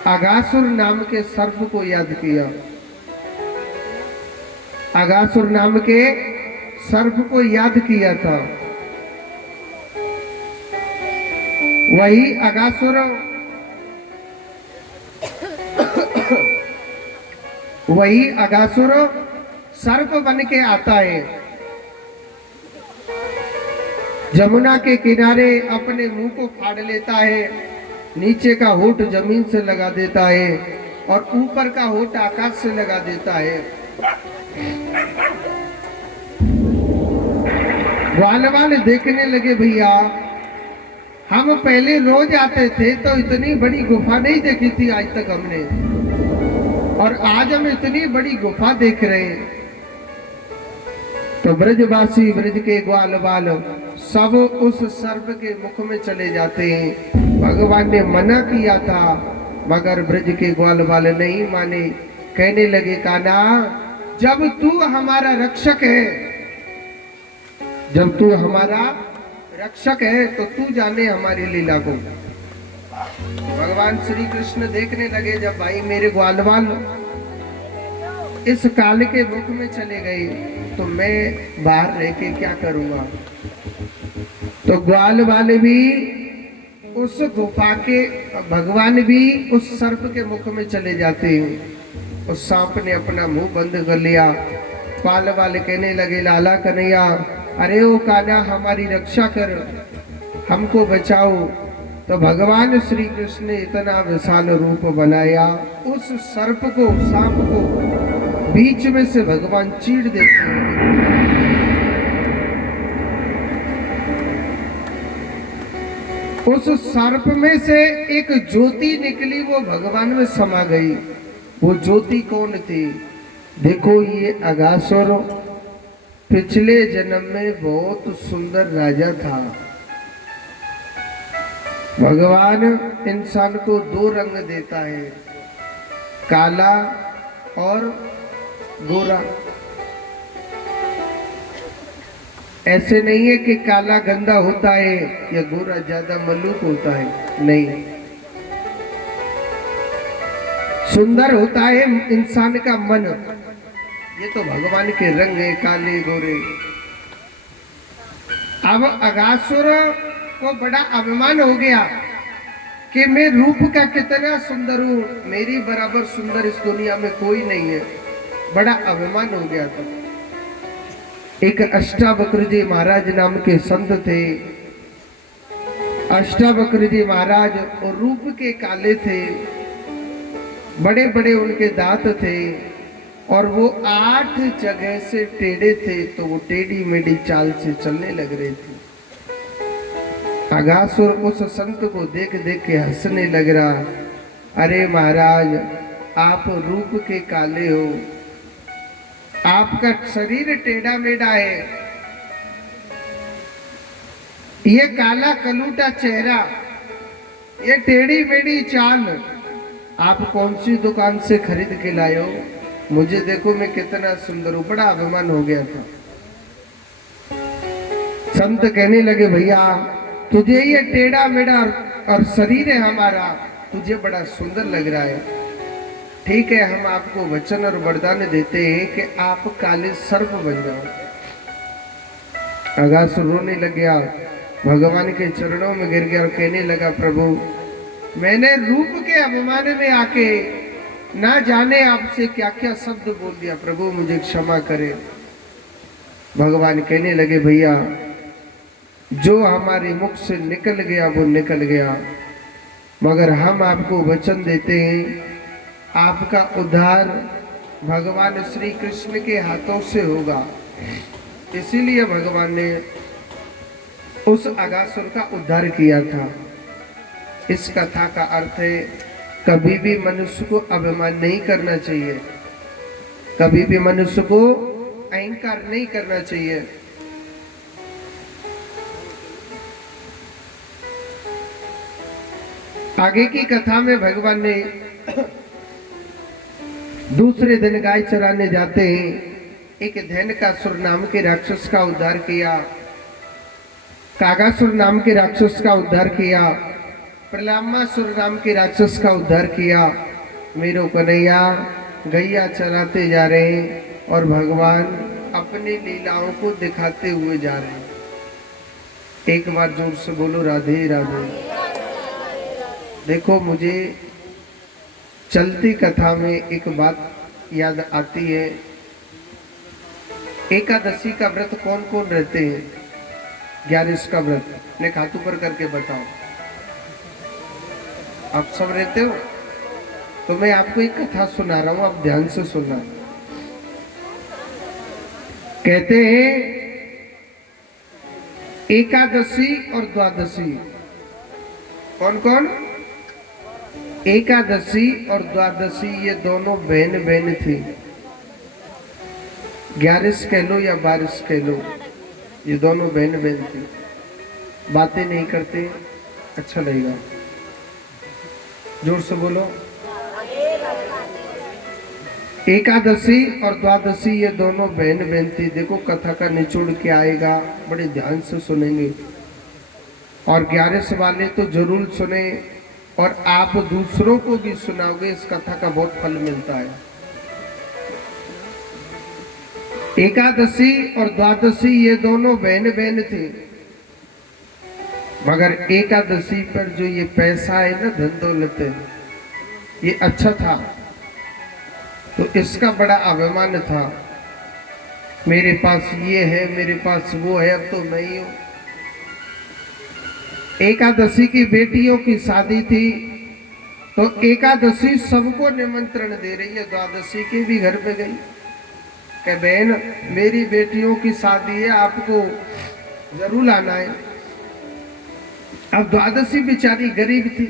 अगासुर नाम के सर्प को याद किया। अगासुर नाम के सर्प को याद किया था। वही अगासुर सर्प बन के आता है। जमुना के किनारे अपने मुंह को फाड़ लेता है, नीचे का होठ जमीन से लगा देता है और ऊपर का होठ आकाश से लगा देता है। ग्वालवाल देखने लगे, भैया हम पहले रोज आते थे तो इतनी बड़ी गुफा नहीं देखी थी आज तक हमने, और आज हम इतनी बड़ी गुफा देख रहे हैं। तो ब्रजवासी, ब्रज के ग्वालवाल सब उस सर्प के मुख में चले जाते हैं। भगवान ने मना किया था मगर ब्रज के ग्वालवाल नहीं माने। कहने लगे, कान्हा जब तू हमारा रक्षक है, जब तू हमारा रक्षक है तो तू जाने हमारी लीला को। भगवान श्री कृष्ण देखने लगे, जब भाई मेरे ग्वालवाल इस काल के मुख में चले गए तो मैं बाहर रह के क्या करूंगा। तो ग्वालवाल भी उस गुफा के, भगवान भी उस सर्प के मुख में चले जाते हैं। उस सांप ने अपना मुंह बंद कर लिया। पाल वाले कहने लगे, लाला कन्हैया, अरे ओ कान्हा, हमारी रक्षा कर, हमको बचाओ। तो भगवान श्री कृष्ण ने इतना विशाल रूप बनाया, उस सर्प को, सांप को बीच में से भगवान चीर देते हैं। उस सर्प में से एक ज्योति निकली, वो भगवान में समा गई। वो ज्योति कौन थी? देखो, ये अगासुर पिछले जन्म में बहुत सुंदर राजा था। भगवान इंसान को दो रंग देता है, काला और गोरा। ऐसे नहीं है कि काला गंदा होता है या गोरा ज्यादा मलूक होता है, नहीं। सुंदर होता है इंसान का मन। ये तो भगवान के रंग है, काले गोरे। अब अगासुर को बड़ा अभिमान हो गया कि मैं रूप का कितना सुंदर हूं, मेरी बराबर सुंदर इस दुनिया में कोई नहीं है। बड़ा अभिमान हो गया था। एक अष्टावक्र जी महाराज नाम के संत थे। अष्टावक्र जी महाराज और रूप के काले थे, बड़े बड़े उनके दांत थे, और वो 8 जगह से टेढ़े थे, तो वो टेढ़ी मेढ़ी चाल से चलने लग रहे थे। अगासुर उस संत को देख देख के हंसने लग रहा। अरे महाराज, आप रूप के काले हो, आपका शरीर टेढ़ा मेढ़ा है, ये काला कलूटा चेहरा, ये टेढ़ी मेढ़ी चाल, आप कौन सी दुकान से खरीद के लाए हो? मुझे देखो, मैं कितना सुंदर हूं। बड़ा अभिमान हो गया था। संत कहने लगे, भैया तुझे ये टेढ़ा मेढ़ा और शरीर है हमारा, तुझे बड़ा सुंदर लग रहा है। ठीक है, हम आपको वचन और वरदान देते हैं कि आप काले सर्प बन जाओ। अगासुर रोने लग गया, भगवान के चरणों में गिर गया और कहने लगा, प्रभु मैंने रूप के अभिमान में आके ना जाने आपसे क्या क्या शब्द बोल दिया, प्रभु मुझे क्षमा करे। भगवान कहने लगे, भैया जो हमारे मुख से निकल गया वो निकल गया, मगर हम आपको वचन देते हैं, आपका उद्धार भगवान श्री कृष्ण के हाथों से होगा। इसीलिए भगवान ने उस अगासुर का उद्धार किया था। इस कथा का अर्थ है, कभी भी मनुष्य को अभिमान नहीं करना चाहिए, कभी भी मनुष्य को अहंकार नहीं करना चाहिए। आगे की कथा में भगवान ने दूसरे दिन गाय चराने जाते हैं एक धैनकासुर नाम के राक्षस का उद्धार किया, कागासुर नाम के राक्षस का उद्धार किया, प्रलामासुर नाम के राक्षस का उद्धार किया। मेरो कन्हैया गैया चराते जा रहे हैं और भगवान अपनी लीलाओं को दिखाते हुए जा रहे हैं। एक बार जोर से बोलो, राधे राधे। देखो, मुझे चलती कथा में एक बात याद आती है। एकादशी का व्रत कौन कौन रहते हैं? 11 का व्रत ने हाथ ऊपर करके बताओ। आप सब रहते हो? तो मैं आपको एक कथा सुना रहा हूं, आप ध्यान से सुनना। कहते हैं एकादशी और द्वादशी, कौन कौन? एकादशी और द्वादशी ये दोनों बहन बहन थी। 11 कह लो या 12 कह लो, ये दोनों बहन बहन थी। बातें नहीं करते, अच्छा लगेगा, जोर से बोलो। एकादशी और द्वादशी ये दोनों बहन बहन थी। देखो कथा का निचोड़ क्या आएगा, बड़े ध्यान से सुनेंगे। और 11 वाले तो जरूर सुने, और आप दूसरों को भी सुनाओगे, इस कथा का बहुत फल मिलता है। एकादशी और द्वादशी ये दोनों बहन बहन थे, मगर एकादशी पर जो ये पैसा है ना, धन दौलत है, ये अच्छा था। तो इसका बड़ा अभिमान था, मेरे पास ये है, मेरे पास वो है, अब तो मैं ही हूं। एकादशी की बेटियों की शादी थी, तो एकादशी सबको निमंत्रण दे रही है, द्वादशी के भी घर पे गई कि बहन मेरी बेटियों की शादी है, आपको जरूर लाना है। अब द्वादशी बेचारी गरीब थी,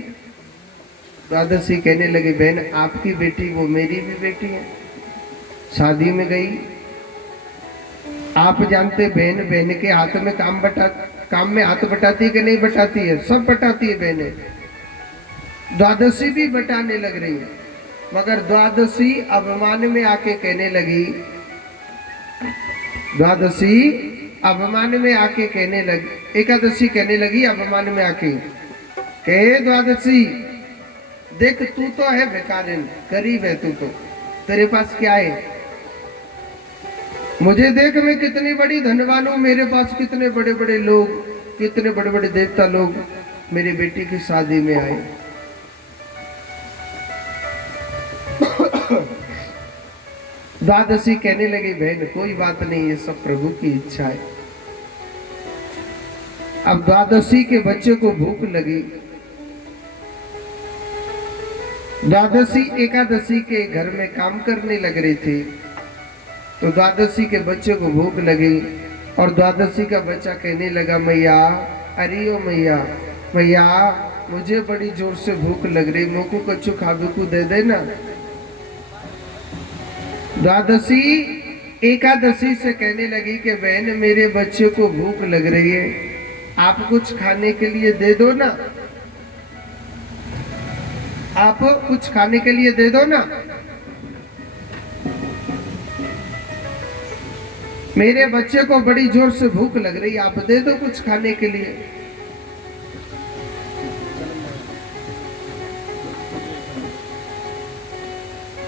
द्वादशी कहने लगी बहन आपकी बेटी वो मेरी भी बेटी है, शादी में गई। आप जानते बहन बहन के हाथ में काम में हाथ बटाती है कि नहीं बटाती है? सब बटाती है बहनें। द्वादशी भी बटाने लग रही है, मगर द्वादशी अभिमान में आके कहने लगी, द्वादशी अभिमान में आके कहने लगी, एकादशी कहने लगी अभिमान में आके, कहे द्वादशी देख तू तो है भिखारिन, गरीब है तू, तो तेरे पास क्या है? मुझे देख मैं कितनी बड़ी धनवान हूं, मेरे पास कितने बड़े बड़े लोग, कितने बड़े बड़े देवता लोग मेरी बेटी की शादी में आए। द्वादशी कहने लगी बहन कोई बात नहीं, ये सब प्रभु की इच्छा है। अब द्वादशी के बच्चे को भूख लगी, द्वादशी एकादशी के घर में काम करने लग रही थी, तो द्वादशी के बच्चे को भूख लगी और द्वादशी का बच्चा कहने लगा मैया, अरे ओ मैया, मैया मुझे बड़ी जोर से भूख लग रही, मोको कच्चू खाबे को दे देना। द्वादशी एकादशी से कहने लगी कि बहन मेरे बच्चे को भूख लग रही है, आप कुछ खाने के लिए दे दो ना, आप कुछ खाने के लिए दे दो ना। मेरे बच्चे को बड़ी जोर से भूख लग रही, आप दे दो कुछ खाने के लिए।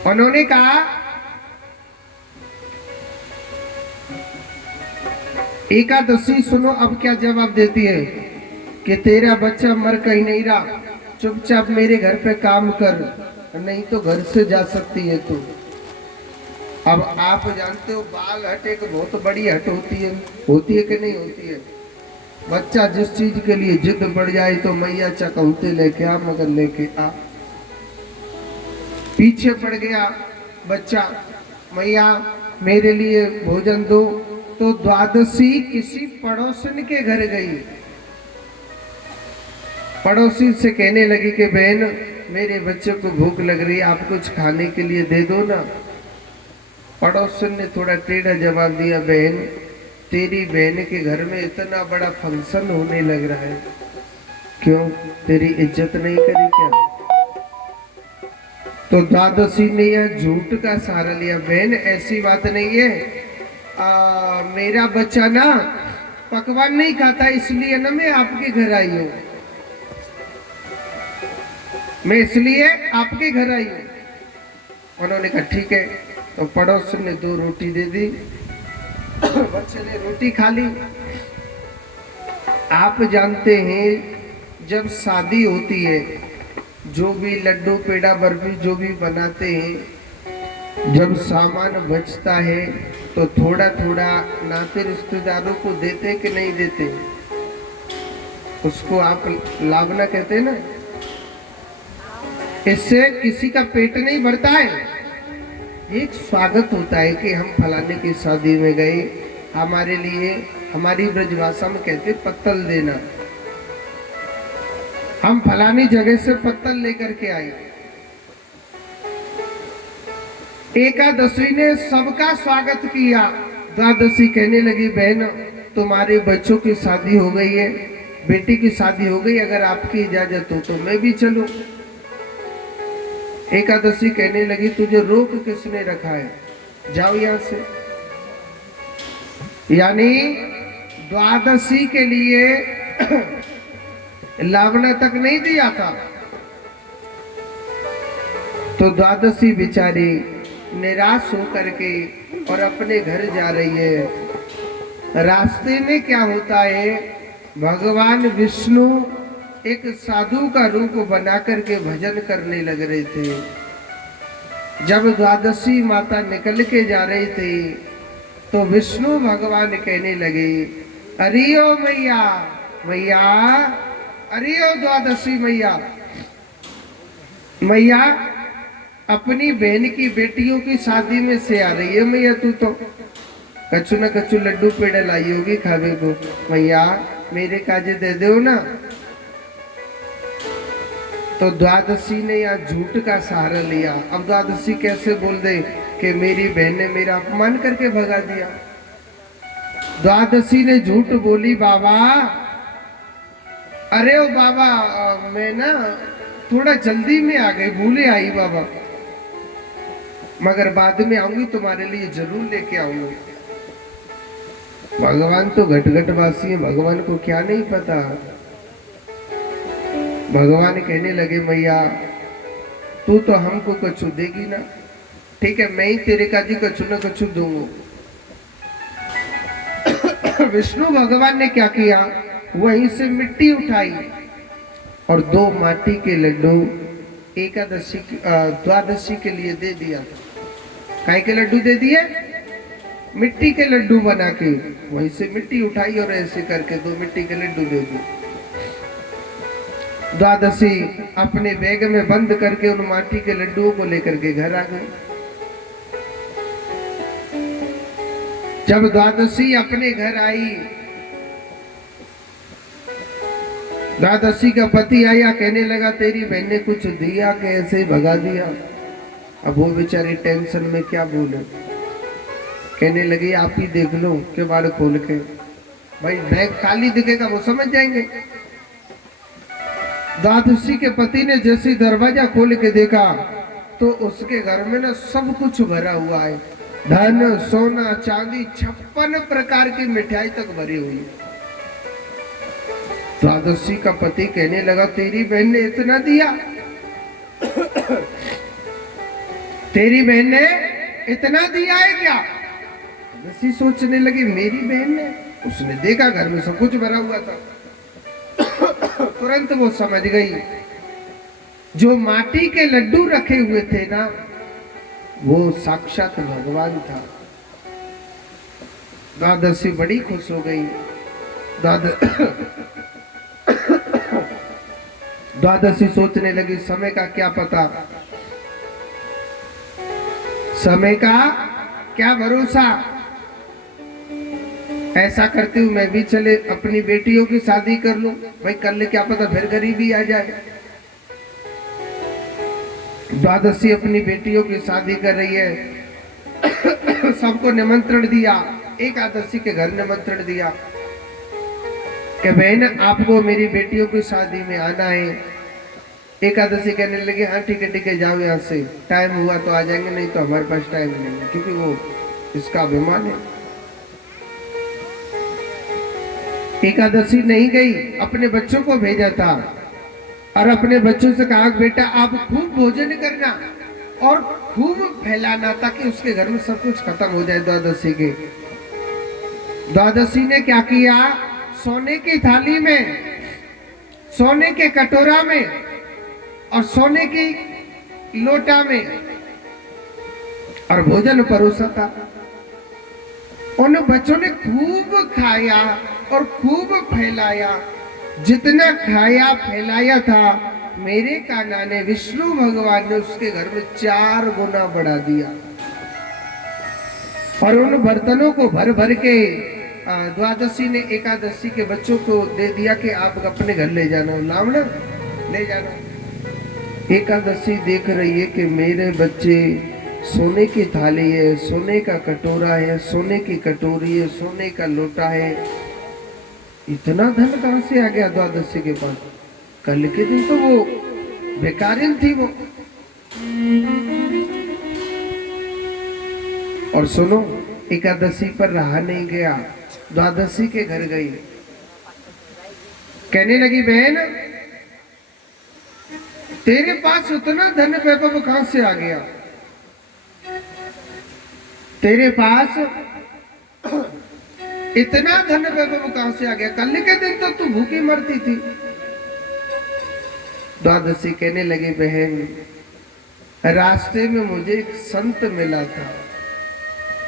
उन्होंने कहा एकादशी सुनो अब क्या जवाब देती है कि तेरा बच्चा मर कहीं नहीं रहा, चुपचाप मेरे घर पे काम कर, नहीं तो घर से जा सकती है तू। अब आप जानते हो बाल हट एक बहुत बड़ी हट होती है कि नहीं होती है? बच्चा जिस चीज के लिए जिद बढ़ जाए तो मैया चकौते लेके आ, मगर लेके आ। पीछे पड़ गया बच्चा, मैया मेरे लिए भोजन दो। तो द्वादशी किसी पड़ोसन के घर गई, पड़ोसी से कहने लगी कि बहन मेरे बच्चे को भूख लग रही है, आप कुछ खाने के लिए दे दो ना। पड़ोसन ने थोड़ा टेढ़ा जवाब दिया, बहन तेरी बहन के घर में इतना बड़ा फंक्शन होने लग रहा है, क्यों तेरी इज्जत नहीं करी क्या? तो द्वादशी ने यह झूठ का सहारा लिया, बहन ऐसी बात नहीं है, मेरा बच्चा ना पकवान नहीं खाता इसलिए ना मैं आपके घर आई हूं, मैं इसलिए आपके घर आई हूं। उन्होंने कहा ठीक है, तो पड़ोस ने 2 रोटी दे दी, बच्चे ने रोटी खा ली। आप जानते हैं जब शादी होती है, जो भी लड्डू पेड़ा बर्फी जो भी बनाते हैं, जब सामान बचता है तो थोड़ा थोड़ा नाते रिश्तेदारों को देते कि नहीं देते? उसको आप लावना कहते हैं ना। इससे किसी का पेट नहीं भरता है, एक स्वागत होता है कि हम फलाने की शादी में गए, हमारे लिए हमारी ब्रजभाषा में कहते पत्तल देना, हम फलानी जगह से पत्तल लेकर के आए। एकादशी ने सबका स्वागत किया। द्वादशी कहने लगी बहन तुम्हारे बच्चों की शादी हो गई है, बेटी की शादी हो गई, अगर आपकी इजाजत हो तो मैं भी चलूं। एकादशी कहने लगी तुझे रोक किसने रखा है, जाओ यहां से। यानी द्वादशी के लिए लावना तक नहीं दिया था। तो द्वादशी बिचारी निराश होकर के और अपने घर जा रही है। रास्ते में क्या होता है, भगवान विष्णु एक साधु का रूप बना करके भजन करने लग रहे थे। जब द्वादशी माता निकल के जा रही थी तो विष्णु भगवान कहने लगे, अरे ओ मैया, मैया, अरे ओ द्वादशी मैया, मैया अपनी बहन की बेटियों की शादी में से आ रही है मैया, तू तो कछु न कछु लड्डू पेड़े लाई होगी खावे को, मैया मेरे काजे दे दो ना। तो द्वादशी ने यहाँ झूठ का सहारा लिया। अब द्वादशी कैसे बोल दे कि मेरी बहन ने मेरा अपमान करके भगा दिया। द्वादशी ने झूठ बोली, बाबा अरे ओ बाबा मैं ना थोड़ा जल्दी में आ गई, भूले आई बाबा, मगर बाद में आऊंगी तुम्हारे लिए जरूर लेके आऊंगी। भगवान तो घट घट वासी है, भगवान को क्या नहीं पता। भगवान कहने लगे, मैया तू तो हमको कछु देगी ना, ठीक है मैं ही तेरे काजी कछु न कछु दूंगा। विष्णु भगवान ने क्या किया, वहीं से मिट्टी उठाई और 2 माटी के लड्डू एकादशी द्वादशी के लिए दे दिया। काय के लड्डू दे दिए, मिट्टी के लड्डू बना के वहीं से मिट्टी उठाई और ऐसे करके 2 मिट्टी के लड्डू दे दिए। द्वादशी अपने बैग में बंद करके उन माटी के लड्डुओं को लेकर के घर आ गए। जब द्वादशी अपने घर आई, द्वादशी का पति आया, कहने लगा तेरी बहन ने कुछ दिया कि ऐसे ही भगा दिया। अब वो बेचारी टेंशन में क्या बोले, कहने लगी आप ही देख लो केवाड़ खोल के, भाई बैग खाली दिखेगा वो समझ जाएंगे। द्वादशी के पति ने जैसे दरवाजा खोल के देखा तो उसके घर में ना सब कुछ भरा हुआ है, धन सोना चांदी 56 प्रकार की मिठाई तक भरी हुई। द्वादशी का पति कहने लगा तेरी बहन ने इतना दिया, तेरी बहन ने इतना दिया है क्या। द्वादशी सोचने लगी मेरी बहन ने, उसने देखा घर में सब कुछ भरा हुआ था। तुरंत वो समझ गई जो माटी के लड्डू रखे हुए थे ना वो साक्षात भगवान था। द्वादशी बड़ी खुश हो गई। द्वादशी सोचने लगी समय का क्या पता, समय का क्या भरोसा, ऐसा करती हूँ मैं भी चले अपनी बेटियों की शादी कर लूं, भाई कर ले क्या पता फिर गरीबी आ जाए। द्वादशी अपनी बेटियों की शादी कर रही है। सबको निमंत्रण दिया, एकादशी के घर निमंत्रण दिया कि बहन आपको मेरी बेटियों की शादी में आना है। एकादशी कहने लगे हाँ ठीक है जाओ यहाँ से, टाइम हुआ तो आ जाएंगे, नहीं तो हमारे पास टाइम नहीं है, क्योंकि वो इसका अभिमान है। एकादशी नहीं गई, अपने बच्चों को भेजा था और अपने बच्चों से कहा बेटा आप खूब भोजन करना और खूब फैलाना ताकि उसके घर में सब कुछ खत्म हो जाए द्वादशी के। द्वादशी ने क्या किया, सोने की थाली में, सोने के कटोरा में और सोने की लोटा में और भोजन परोसा था। उन बच्चों ने खूब खाया और खूब फैलाया। जितना खाया फैलाया था मेरे कान्हा ने, विष्णु भगवान ने उसके घर में 4 गुना बढ़ा दिया। और उन बर्तनों को भर भर के द्वादशी ने एकादशी के बच्चों को दे दिया कि आप अपने घर ले जाना, लावना ले जाना। एकादशी देख रही है कि मेरे बच्चे, सोने की थाली है, सोने का कटोरा है, सोने की कटोरी है, सोने का लोटा है, इतना धन कहां से आ गया द्वादशी के पास। कल के दिन तो वो बेकारिन थी वो। और सुनो, एकादशी पर रहा नहीं गया, द्वादशी के घर गई, कहने लगी बहन तेरे पास उतना धन वैभव कहां से आ गया, तेरे पास इतना धन वैभव कहां से आ गया, कल के दिन तो तू भूखी मरती थी। द्वादशी कहने लगी बहन रास्ते में मुझे एक संत मिला था,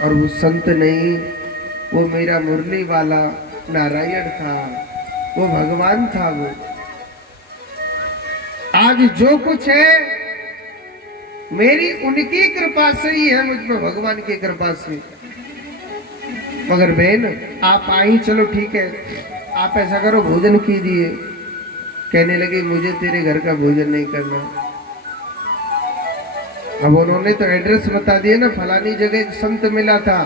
और वो संत नहीं, वो मेरा मुरली वाला नारायण था, वो भगवान था। वो आज जो कुछ है मेरी उनकी कृपा से ही है, मुझ पर भगवान की कृपा से। मगर बहन आप आई, चलो ठीक है, आप ऐसा करो भोजन कीजिए। कहने लगी मुझे तेरे घर का भोजन नहीं करना। अब उन्होंने तो एड्रेस बता दिया ना, फलानी जगह एक संत मिला था,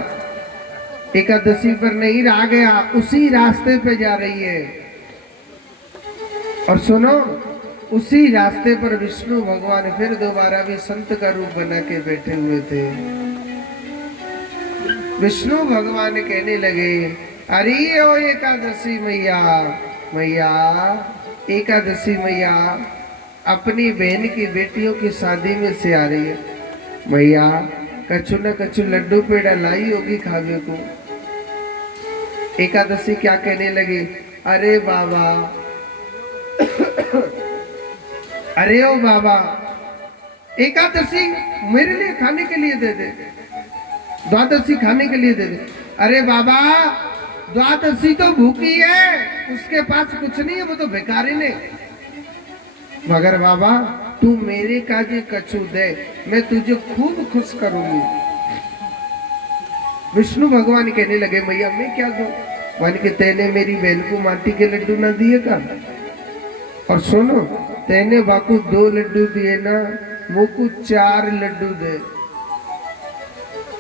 एकादशी पर नहीं रह गया, उसी रास्ते पे जा रही है। और सुनो, उसी रास्ते पर विष्णु भगवान फिर दोबारा भी संत का रूप बना के बैठे हुए थे। विष्णु भगवान कहने लगे, अरे ओ एकादशी मैया, मैया एकादशी मैया अपनी बहन की बेटियों की शादी में से आ रही है। मैया कछु न कछु लड्डू पेड़ा लाई होगी खावे को। एकादशी क्या कहने लगी, अरे बाबा अरे ओ बाबा एकादशी मेरे लिए खाने के लिए दे दे, द्वादशी खाने के लिए दे दे। अरे बाबा द्वादशी तो भूखी है, उसके पास कुछ नहीं है, वो तो भिखारी ने। मगर बाबा तू मेरे काजे कछु दे, मैं तुझे खूब खुश करूंगी। विष्णु भगवान कहने लगे, मैया मैं क्या दूं? मान के तेने मेरी बहन को माटी के लड्डू ना दिए का? और सुनो, तेने बाकू 2 लड्डू दिए ना, मुझको 4 लड्डू दे,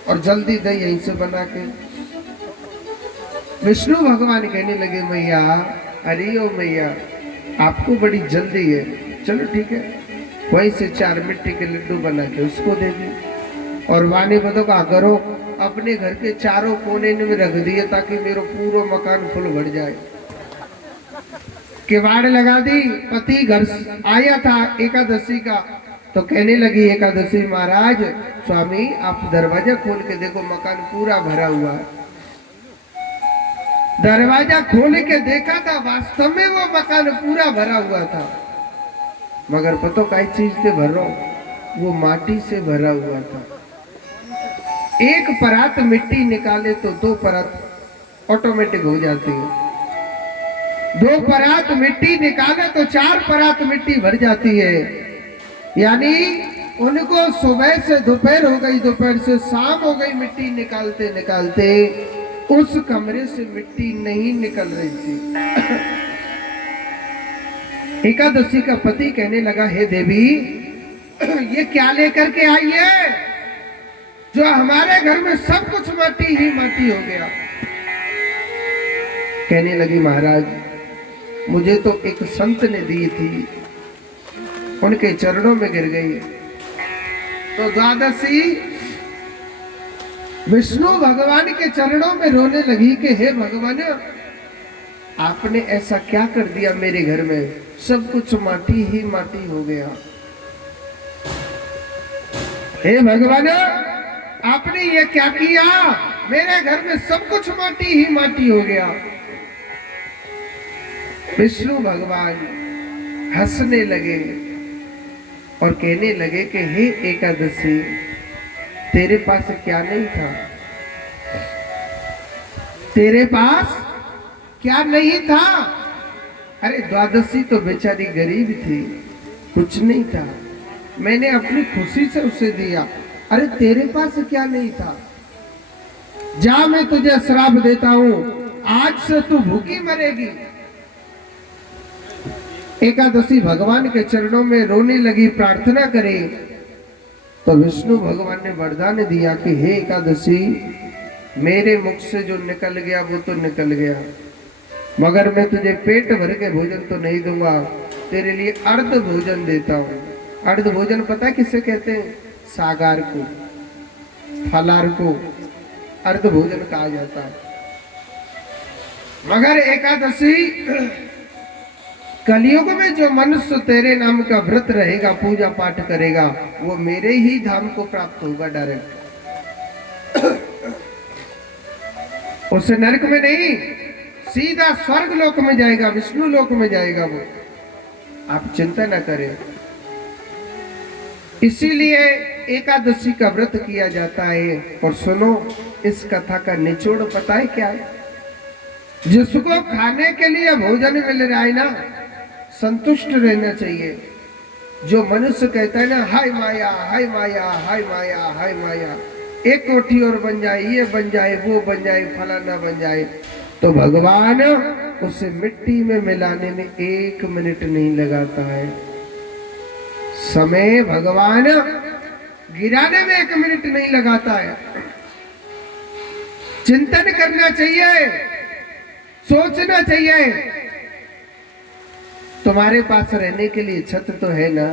और जल्दी दे यहीं से बना के। विष्णु भगवान कहने लगे, मैया अरे ओ मैया आपको बड़ी जल्दी है, चलो ठीक है, वहीं से 4 मिट्टी के लड्डू बना के उसको दे दी। और वाणी बतो का करो, अपने घर के चारों कोने में रख दिए ताकि मेरा पूरा मकान फुल भर जाए। किवाड़ लगा दी। पति घर आया था एकादशी का, तो कहने लगी एकादशी महाराज स्वामी आप दरवाजा खोल के देखो, मकान पूरा भरा हुआ है। दरवाजा खोल के देखा था, वास्तव में वो मकान पूरा भरा हुआ था। मगर पतो कई चीज से भर रहा हूं, वो माटी से भरा हुआ था। एक परात मिट्टी निकाले तो 2 परत ऑटोमेटिक हो जाती है, 2 परात मिट्टी निकाले तो 4 परात मिट्टी भर जाती है। यानी उनको सुबह से दोपहर हो गई, दोपहर से शाम हो गई, मिट्टी निकालते निकालते उस कमरे से मिट्टी नहीं निकल रही थी। एकादशी का पति कहने लगा, हे देवी ये क्या लेकर के आई है, जो हमारे घर में सब कुछ माटी ही माटी हो गया। कहने लगी महाराज मुझे तो एक संत ने दी थी, उनके चरणों में गिर गई। तो द्वादशी विष्णु भगवान के चरणों में रोने लगी कि हे भगवान आपने ऐसा क्या कर दिया, मेरे घर में सब कुछ माटी ही माटी हो गया। हे भगवान आपने ये क्या किया, मेरे घर में सब कुछ माटी ही माटी हो गया। विष्णु भगवान हंसने लगे और कहने लगे कि हे एकादशी तेरे पास क्या नहीं था, तेरे पास क्या नहीं था? अरे द्वादशी तो बेचारी गरीब थी, कुछ नहीं था, मैंने अपनी खुशी से उसे दिया। अरे तेरे पास क्या नहीं था? जा मैं तुझे श्राप देता हूं, आज से तू भूखी मरेगी। एकादशी भगवान के चरणों में रोने लगी, प्रार्थना करे। तो विष्णु भगवान ने वरदान दिया कि हे एकादशी मेरे मुख से जो निकल गया वो तो निकल गया, मगर मैं तुझे पेट भर के भोजन तो नहीं दूंगा, तेरे लिए अर्ध भोजन देता हूँ। अर्ध भोजन पता किसे कहते हैं? सागार को, फलार को अर्ध भोजन कहा जाता है। मगर एकादशी कलयुग में जो मनुष्य तेरे नाम का व्रत रहेगा, पूजा पाठ करेगा, वो मेरे ही धाम को प्राप्त होगा डायरेक्ट। उसे नरक में नहीं, सीधा स्वर्ग लोक में जाएगा, विष्णु लोक में जाएगा वो। आप चिंता न करें। इसीलिए एकादशी का व्रत किया जाता है। और सुनो, इस कथा का निचोड़ पता है क्या है? जिसको खाने के लिए भोजन मिल रहा है ना, संतुष्ट रहना चाहिए। जो मनुष्य कहता है ना, हाय माया हाय माया हाय माया हाय माया, एक कोठी और बन जाए, ये बन जाए, वो बन जाए, फलाना बन जाए, तो भगवान उसे मिट्टी में मिलाने में 1 मिनट नहीं लगाता है। समय भगवान गिराने में 1 मिनट नहीं लगाता है। चिंतन करना चाहिए, सोचना चाहिए। तुम्हारे पास रहने के लिए छत तो है ना।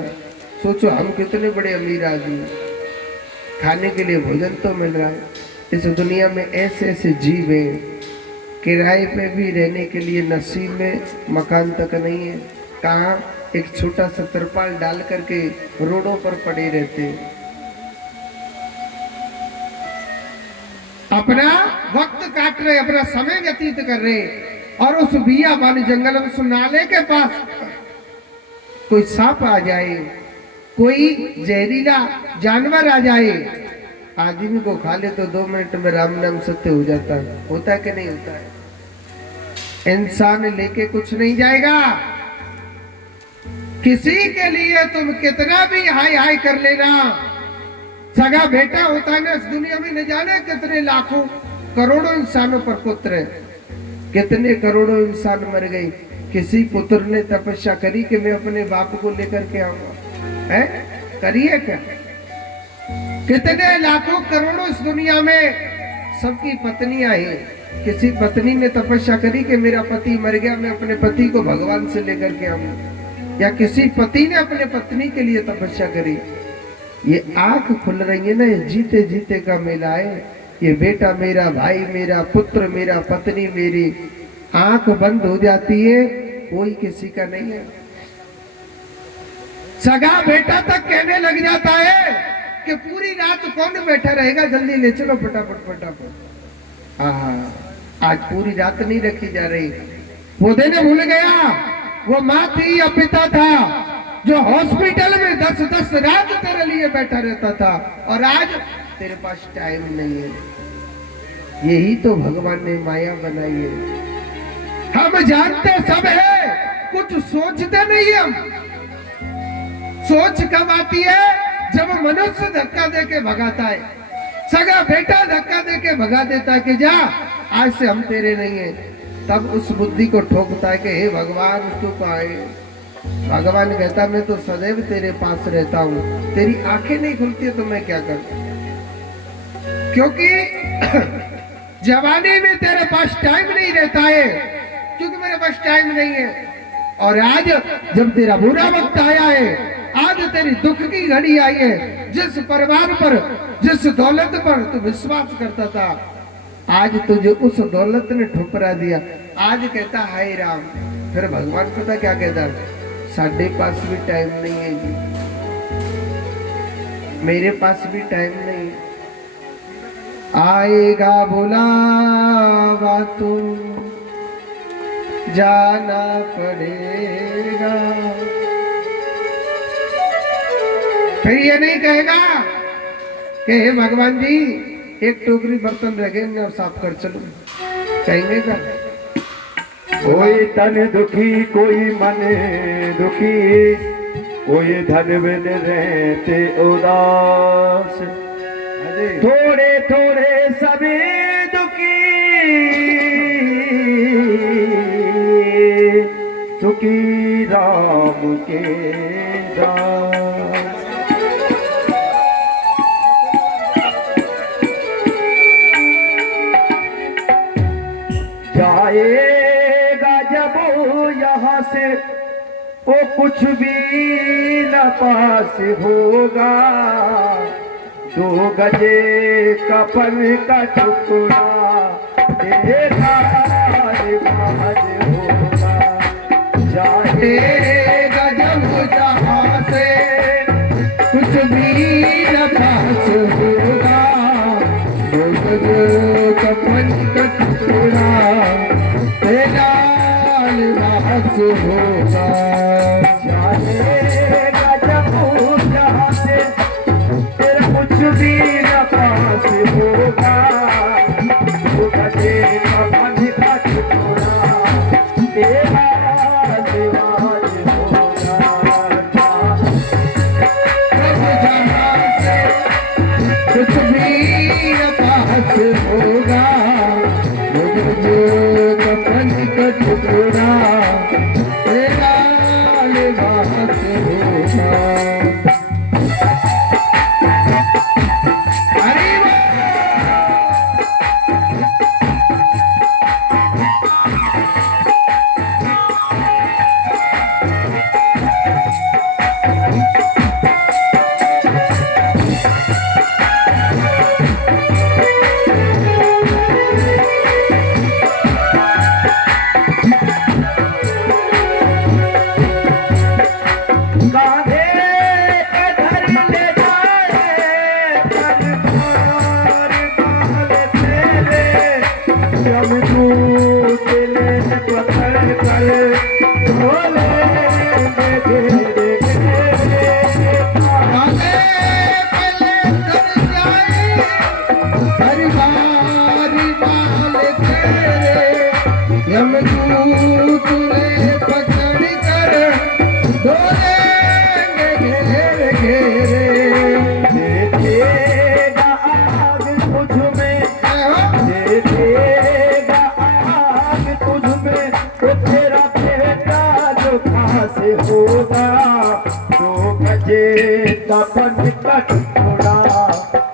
सोचो, हम कितने बड़े अमीर आदमी, खाने के लिए भोजन तो मिल रहा है। इस दुनिया में ऐसे ऐसे जीव हैं, किराए पे भी रहने के लिए नसीब में मकान तक नहीं है। कहाँ एक छोटा सा तिरपाल डाल करके रोडों पर पड़े रहते हैं। अपना वक्त काट रहे, अपना समय व्यतीत कर रहे, और उस बियाबान जंगल में, उस नाले के पास कोई सांप आ जाए, कोई जहरीला जानवर आ जाए, आदमी को खा ले तो 2 मिनट में राम नाम सत्य हो जाता है। होता है कि नहीं होता है? इंसान लेके कुछ नहीं जाएगा। किसी के लिए तुम कितना भी हाय हाय कर लेना, सगा बेटा होता है ना, इस दुनिया में न जाने कितने लाखों करोड़ों इंसानों पर पुत्र है, कितने करोड़ों इंसान मर गए। किसी पुत्र ने तपस्या करी कि मैं अपने बाप को लेकर के आऊंगा? है करिए क्या? कितने लाखों करोड़ों इस दुनिया में सबकी पत्नियां हैं, किसी पत्नी ने तपस्या करी कि मेरा पति मर गया, मैं अपने पति को भगवान से लेकर के आऊंगा? या किसी पति ने अपने पत्नी के लिए तपस्या करी? ये आंख खुल रही है ना, ये जीते जीते का मेला है। ये बेटा मेरा, भाई मेरा, पुत्र मेरा, पत्नी मेरी, आंख बंद हो जाती है, कोई किसी का नहीं है। सगा बेटा तक कहने लग जाता है कि पूरी रात कौन बैठा रहेगा, जल्दी ले चलो फटाफट फटाफट। आज पूरी रात नहीं रखी जा रही। वो दिन भूल गया, वो माँ थी या पिता था जो हॉस्पिटल में 10-10 रात तेरे लिए बैठा रहता था, और आज तेरे पास टाइम नहीं है। यही तो भगवान ने माया बनाई है। हम जानते सब है, कुछ सोचते नहीं हम। सोच कब आती है? जब मनुष्य धक्का दे के भगाता है। सगा बेटा धक्का दे के भगा देता है कि जा, आज से हम तेरे नहीं है। तब उस बुद्धि को ठोकता है कि हे भगवान तू कहाँ है? भगवान कहता मैं तो सदैव तेरे पास रहता हूँ, तेरी आंखें नहीं खुलती है तो मैं क्या करूं? क्योंकि जवानी में तेरे पास टाइम नहीं रहता है, क्योंकि मेरे पास टाइम नहीं है। और आज जब तेरा बुरा वक्त आया है, आज तेरी दुख की घड़ी आई है, जिस परिवार पर, जिस दौलत पर तू विश्वास करता था, आज तुझे उस दौलत ने ठुकरा दिया। आज कहता हाय राम। फिर भगवान पता क्या कहता? साढ़े पास भी टाइम नहीं है जी, मेरे पास भी टाइम नहीं। आएगा बुलावा तो जाना पड़ेगा। फिर ये नहीं कहेगा कि हे भगवान जी एक टोकरी बर्तन रखेंगे और साफ कर चलो, कहेंगे क्या? कोई तन दुखी, कोई मन दुखी, कोई धन बिन रहते उदास, थोड़े थोड़े सभी दुखी, सुखी राम के दास। जाएगा जब वो यहाँ से, वो कुछ भी न पास होगा। 2 गजे कफन का टुकड़ा तेरा रिवाज होगा। जाएगा जब यहाँ से, कुछ भी न पास होगा। 2 गजे कफन का टुकड़ा तेरा रिवाज होगा। जाएगा जब यहाँ से, बजे तपन कटोरा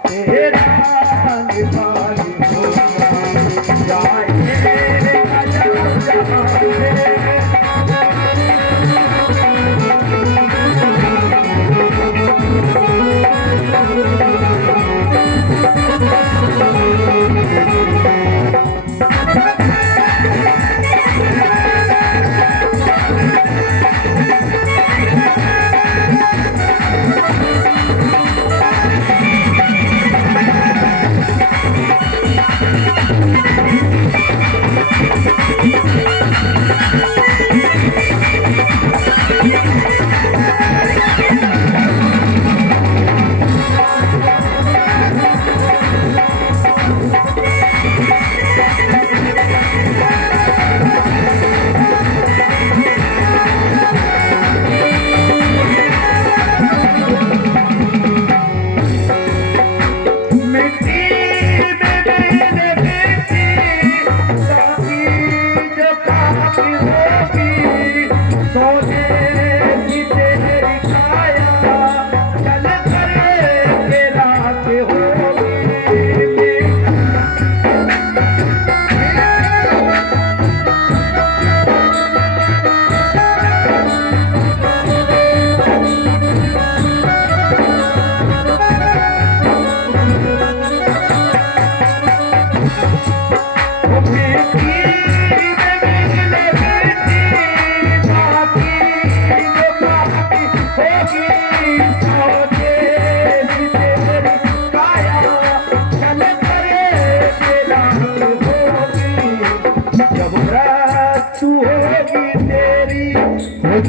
तेरा निभानी हो जाए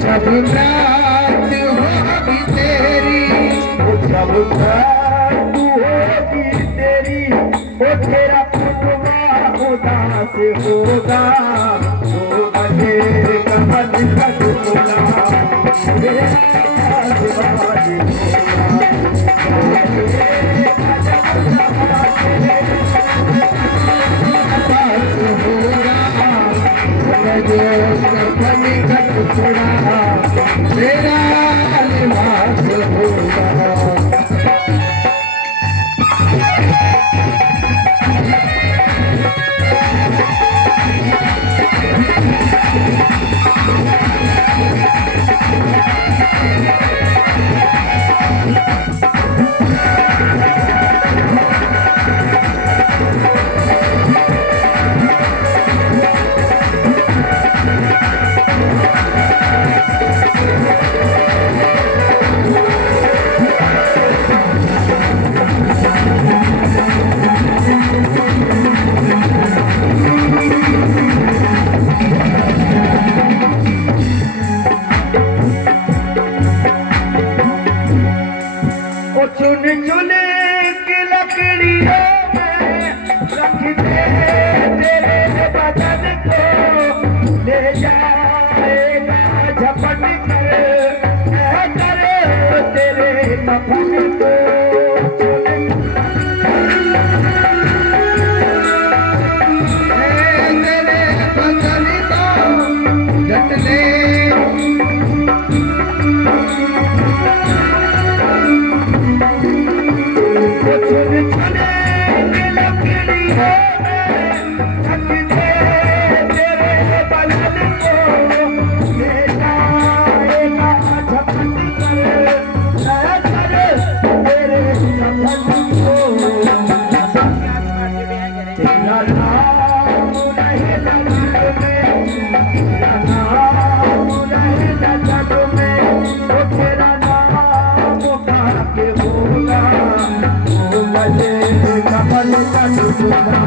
जब रात होगी तेरी, जब रात होगी तेरी, ओ तेरा पुतवा उदास होगा, होगा तेरे कमल का टुकड़ा, तेरा दीवानी मेरा निवास होगा। चुन चुन की लकड़ियों में रख दे तेरे बदन को, ले जाएगा झपट कर तेरे कफन को। तेरे बदन को जट ले कमल का टुकड़ा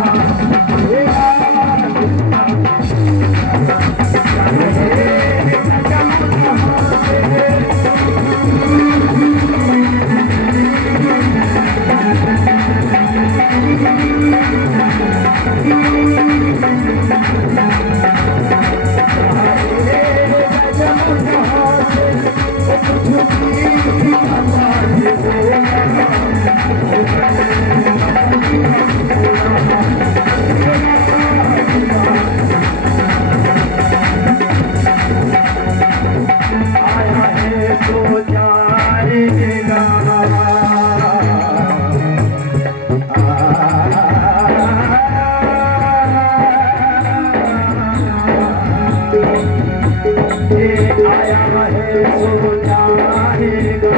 आया है सो जाएगा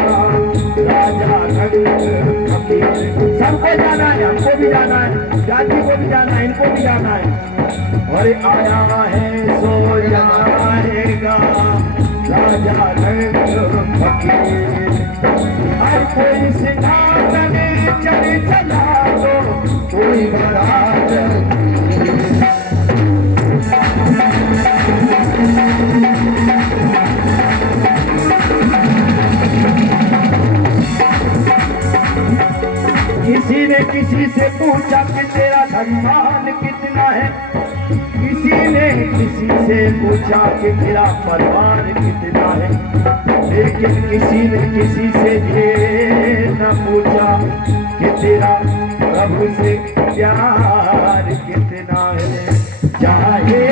राजा रंग फकीर। सबको जाना है, हमको भी जाना है, जाति को भी जाना है, इनको भी जाना है। और आया है सो जाएगा राजा रंग फकीर। हर कोई सिंहासन चले चला दो, कोई बारात किसी ने किसी से पूछा कि तेरा धनमान कितना है, किसी ने किसी से पूछा कि तेरा परिवार कितना है, लेकिन किसी ने किसी से ये न पूछा कि तेरा प्रभु से प्यार कितना है। चाहे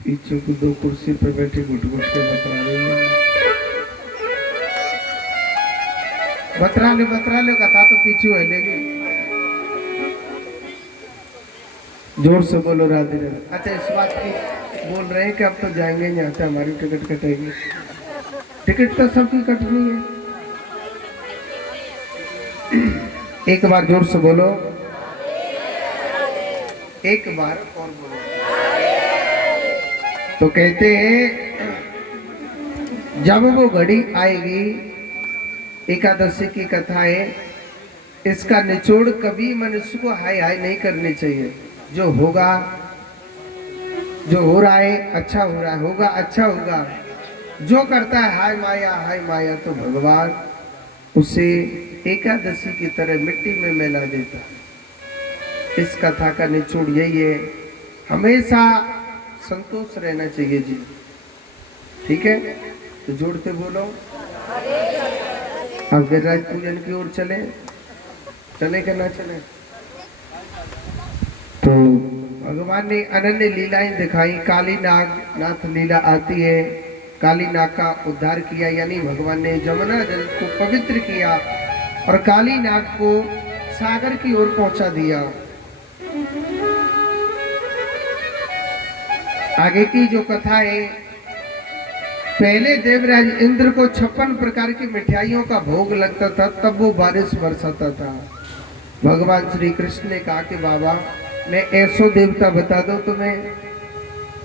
पीछे को दो कुर्सी पर बैठे घुट घुट के बतरा ले कथा तो पीछे है लेगी। जोर से बोलो राधे राधे। अच्छा इस बात की बोल रहे हैं कि अब तो जाएंगे यहाँ से, हमारी टिकट कटेगी। टिकट तो सबकी कटनी है। एक बार जोर से बोलो, एक बार और बोलो। तो कहते हैं जब वो घड़ी आएगी, एकादशी की कथा है, इसका निचोड़ कभी मनुष्य को हाय हाय नहीं करनी चाहिए। जो होगा, जो हो रहा है अच्छा हो रहा है, होगा अच्छा होगा। जो करता है हाय माया तो भगवान उसे एकादशी की तरह मिट्टी में मिला देता है। इस कथा का निचोड़ यही है, हमेशा संतोष रहना चाहिए जी। ठीक है, तो जोड़ते बोलो। अब गिरिराज पूजन की ओर चले, चले कि ना चले? तो भगवान ने अनन्य लीलाएं दिखाई। काली नाथ लीला आती है, काली नाग का उद्धार किया, यानी भगवान ने जमुना जल को पवित्र किया और काली नाग को सागर की ओर पहुंचा दिया। आगे की जो कथा है, पहले देवराज इंद्र को 56 प्रकार की मिठाइयों का भोग लगता था, तब वो बारिश बरसाता था। भगवान श्री कृष्ण ने कहा कि बाबा मैं ऐसो देवता बता दो तुम्हें,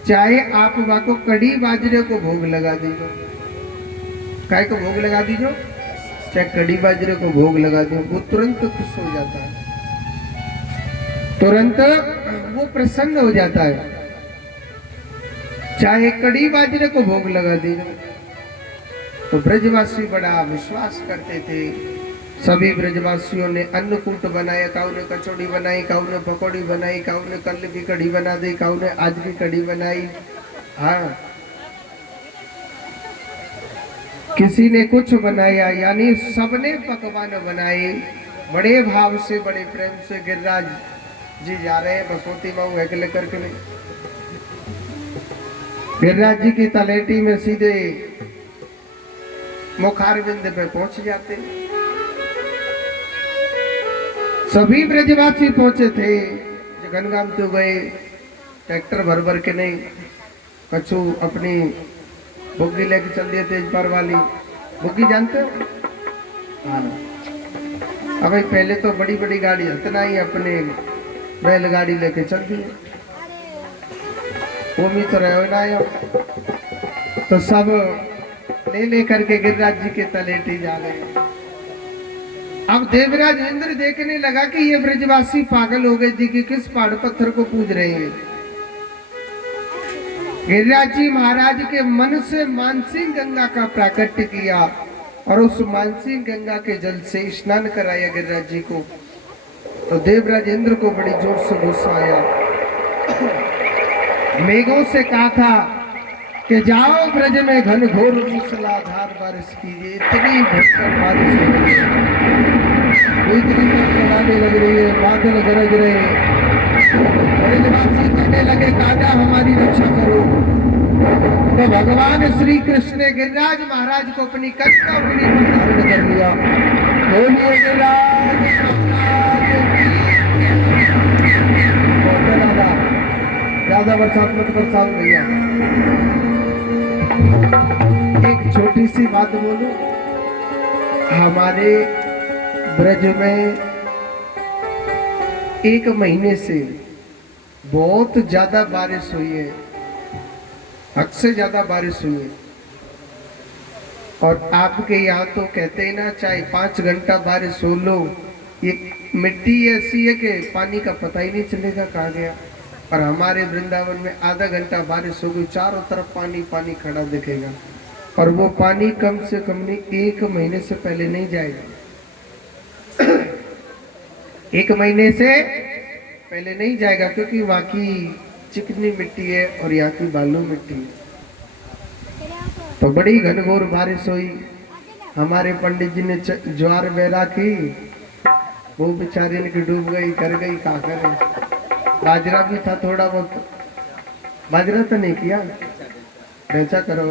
चाहे आप वहां को कड़ी बाजरे को भोग लगा दीजो। काय को भोग लगा दीजो? चाहे कड़ी बाजरे को भोग लगा दो, वो तुरंत खुश हो जाता है, तुरंत वो प्रसन्न हो जाता है। चाहे कड़ी बाजरे को भोग लगा दीजिए। तो ब्रजवासी बड़ा विश्वास करते थे। सभी ब्रजवासियों ने अन्नकूट बनाया, काऊ ने कचौड़ी बनाई, काऊ ने पकौड़ी बनाई, काऊ ने कल की कड़ी बना दी, काऊ ने आज की कड़ी बनाई। हाँ, किसी ने कुछ बनाया, यानी सबने पकवान बनाए। बड़े भाव से, बड़े प्रेम से गिरिराज जी जा रहे हैं, बसोती बाबू अकेले करके नहीं। गिरिराज जी की तलेटी में सीधे मुखार बिंद पे पहुंच जाते। सभी ब्रजवासी पहुंचे थे। जगनगाम तो गए, ट्रैक्टर भर भर के नहीं, कछु अपनी बुग्गी लेके चल दिए, तेज पार वाली बुग्गी जानते हो? हाँ। अब भाई पहले तो बड़ी बड़ी गाड़ी, इतना ही अपने बैलगाड़ी लेके चल दिए। वो भी तो रहे ना, तो सब ले करके गिरिराज जी के तलेटी जा गए। अब देवराज इंद्र देखने लगा कि ये ब्रजवासी पागल हो गए जी कि किस पहाड़ पत्थर को पूज रहे हैं। गिरिराज जी महाराज के मन से मानसिंह गंगा का प्राकट्य किया और उस मानसिंह गंगा के जल से स्नान कराया गिरिराज जी को। तो देवराज इंद्र को बड़ी जोर से गुस्सा आया। मेघों से कहा था कि जाओ ब्रज में घन घोर मूसलाधार बारिश कीजिए। इतनी भयंकर बारिश हो रही है, इतनी चलाने लग रही है, बादल गरज रहे हैं। ब्रजवासी कहने लगे काजा हमारी रक्षा करो। तो भगवान श्री कृष्ण ने गिरिराज महाराज को अपनी कन्या अपनी पर धारण कर लिया। बोलिए गिरिराज महाराज की। ज्यादा बरसात मत बरसाओ भैया। एक छोटी सी बात बोलूं, हमारे ब्रज में 1 महीने से बहुत ज्यादा बारिश हुई है, हद से ज्यादा बारिश हुई है। और आपके यहाँ तो कहते हैं ना, चाहे 5 घंटा बारिश हो लो, ये मिट्टी ऐसी है कि पानी का पता ही नहीं चलेगा कहाँ गया। और हमारे वृंदावन में आधा घंटा बारिश हो गई, चारों तरफ पानी पानी खड़ा दिखेगा। और वो पानी कम से कम नहीं 1 महीने से पहले नहीं जाएगा। 1 महीने से पहले नहीं जाएगा, क्योंकि वहाँ की चिकनी मिट्टी है और यहाँ की बालू मिट्टी है। तो बड़ी घनघोर बारिश हुई। हमारे पंडित जी ने ज्वार बेरा की, वो बेचारी इनकी डूब गई, कर गई, क्या करे। बाजरा भी था थोड़ा बहुत, बाजरा तो नहीं किया, बेचा करो,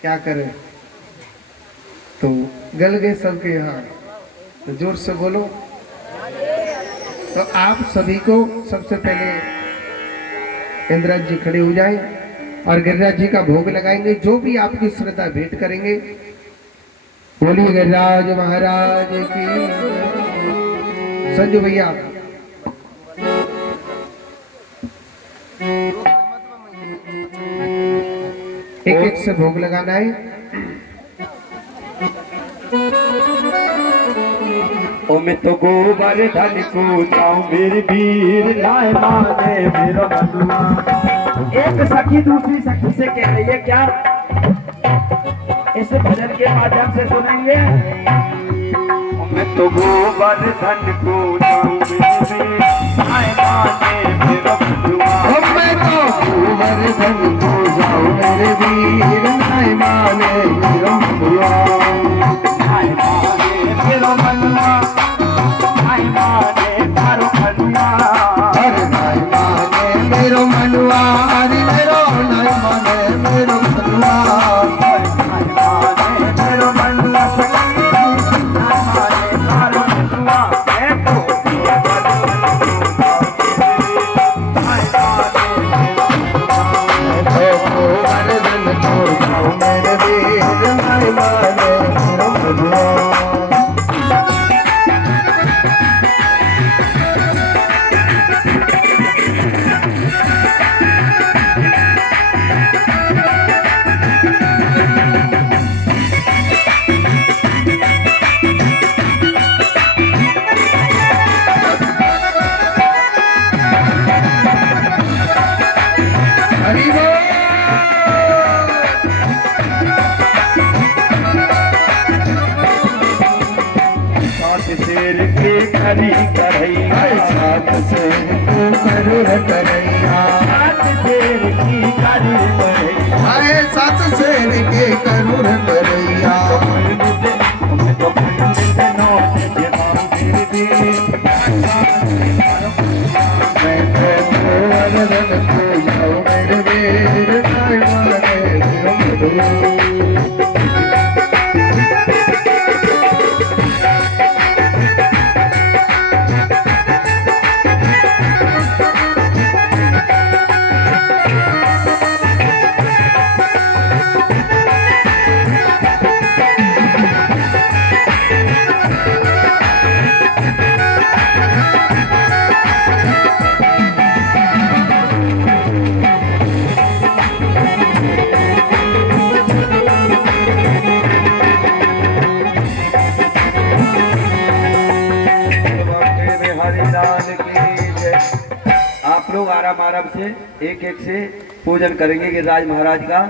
क्या करे। तो गल गए सबके यहाँ। तो जोर से बोलो। तो आप सभी को सबसे पहले इंद्राज जी खड़े हो जाएं और गिरिराज जी का भोग लगाएंगे। जो भी आपकी श्रद्धा भेंट करेंगे, बोलिए गिरिराज महाराज की। संजू भैया एक एक से भोग लगाना है। ओ मैं तो गोवर्धन को जाऊं मेरी वीर लाए माने मेरा बलुआ। एक सखी दूसरी सखी से कह रही है क्या, इस भजन के माध्यम से सुनेंगे। ओ मैं तो गोवर्धन को जाऊं मेरी वीर लाए माने मेरा बलुआ। ओ मैं तो गोवर्धन को जाऊं मेरे वीर लाए माने मेरा बलुआ। लाए माने मेरा बलुआ, लाए माने मारो बलुआ। अरे नाय माने मेरो मनुआ, अरे मेरो नाय माने मेरो मनुआ। लाए माने मेरो बलुआ सखी, लाए माने मारो बलुआ। मैं तो गोवर्धन को जाऊं मेरे वीर नाय माने मेरो मनुआ। हरि बोल। सात शेर के खरी करैया, सात शेर को करूर करैया। सात शेर की खरी करैया। आए सात शेर के करूर करैया। मैं तो पंडित नौत जमाऊं मेरे वीर। मैं तो गोवर्धन को जाऊं मेरे वीर नाय माने मेरो मनुआ। देव हरि लाल की जय। आप लोग आराम आराम से एक एक से पूजन करेंगे गिरिराज महाराज का।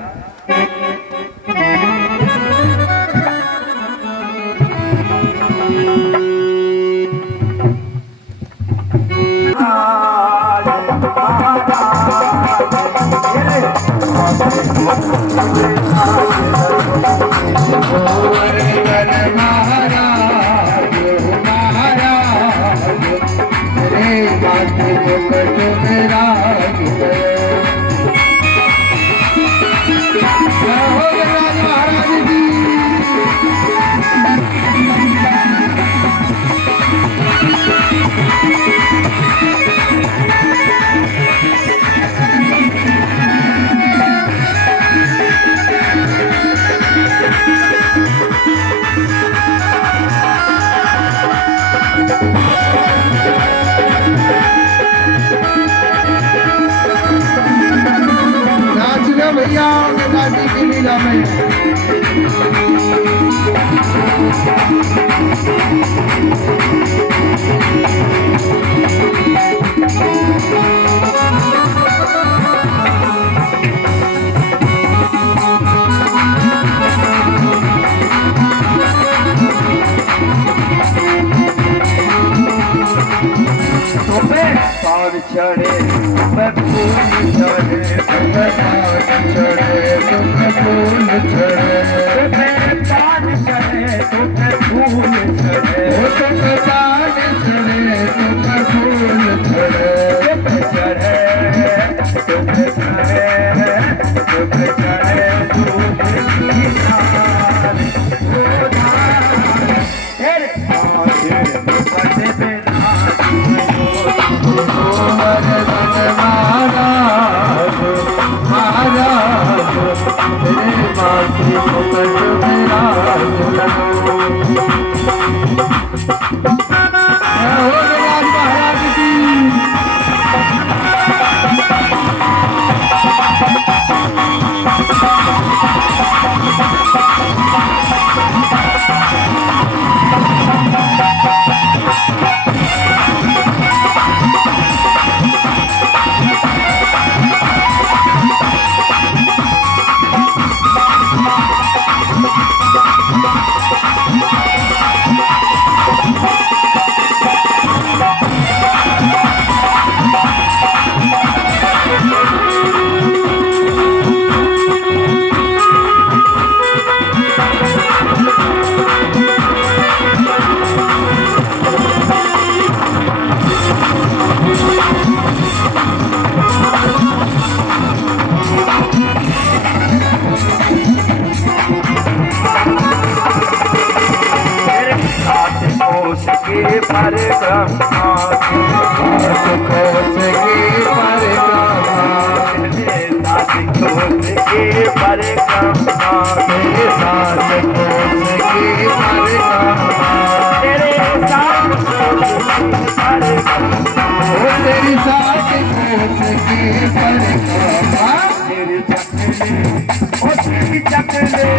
भैया गंगाजी की लीला में चढ़े फूल चढ़े फूल चढ़े पान चढ़े फूल चढ़े पान चढ़े फूल चढ़े चढ़े चढ़े चढ़े चक्ले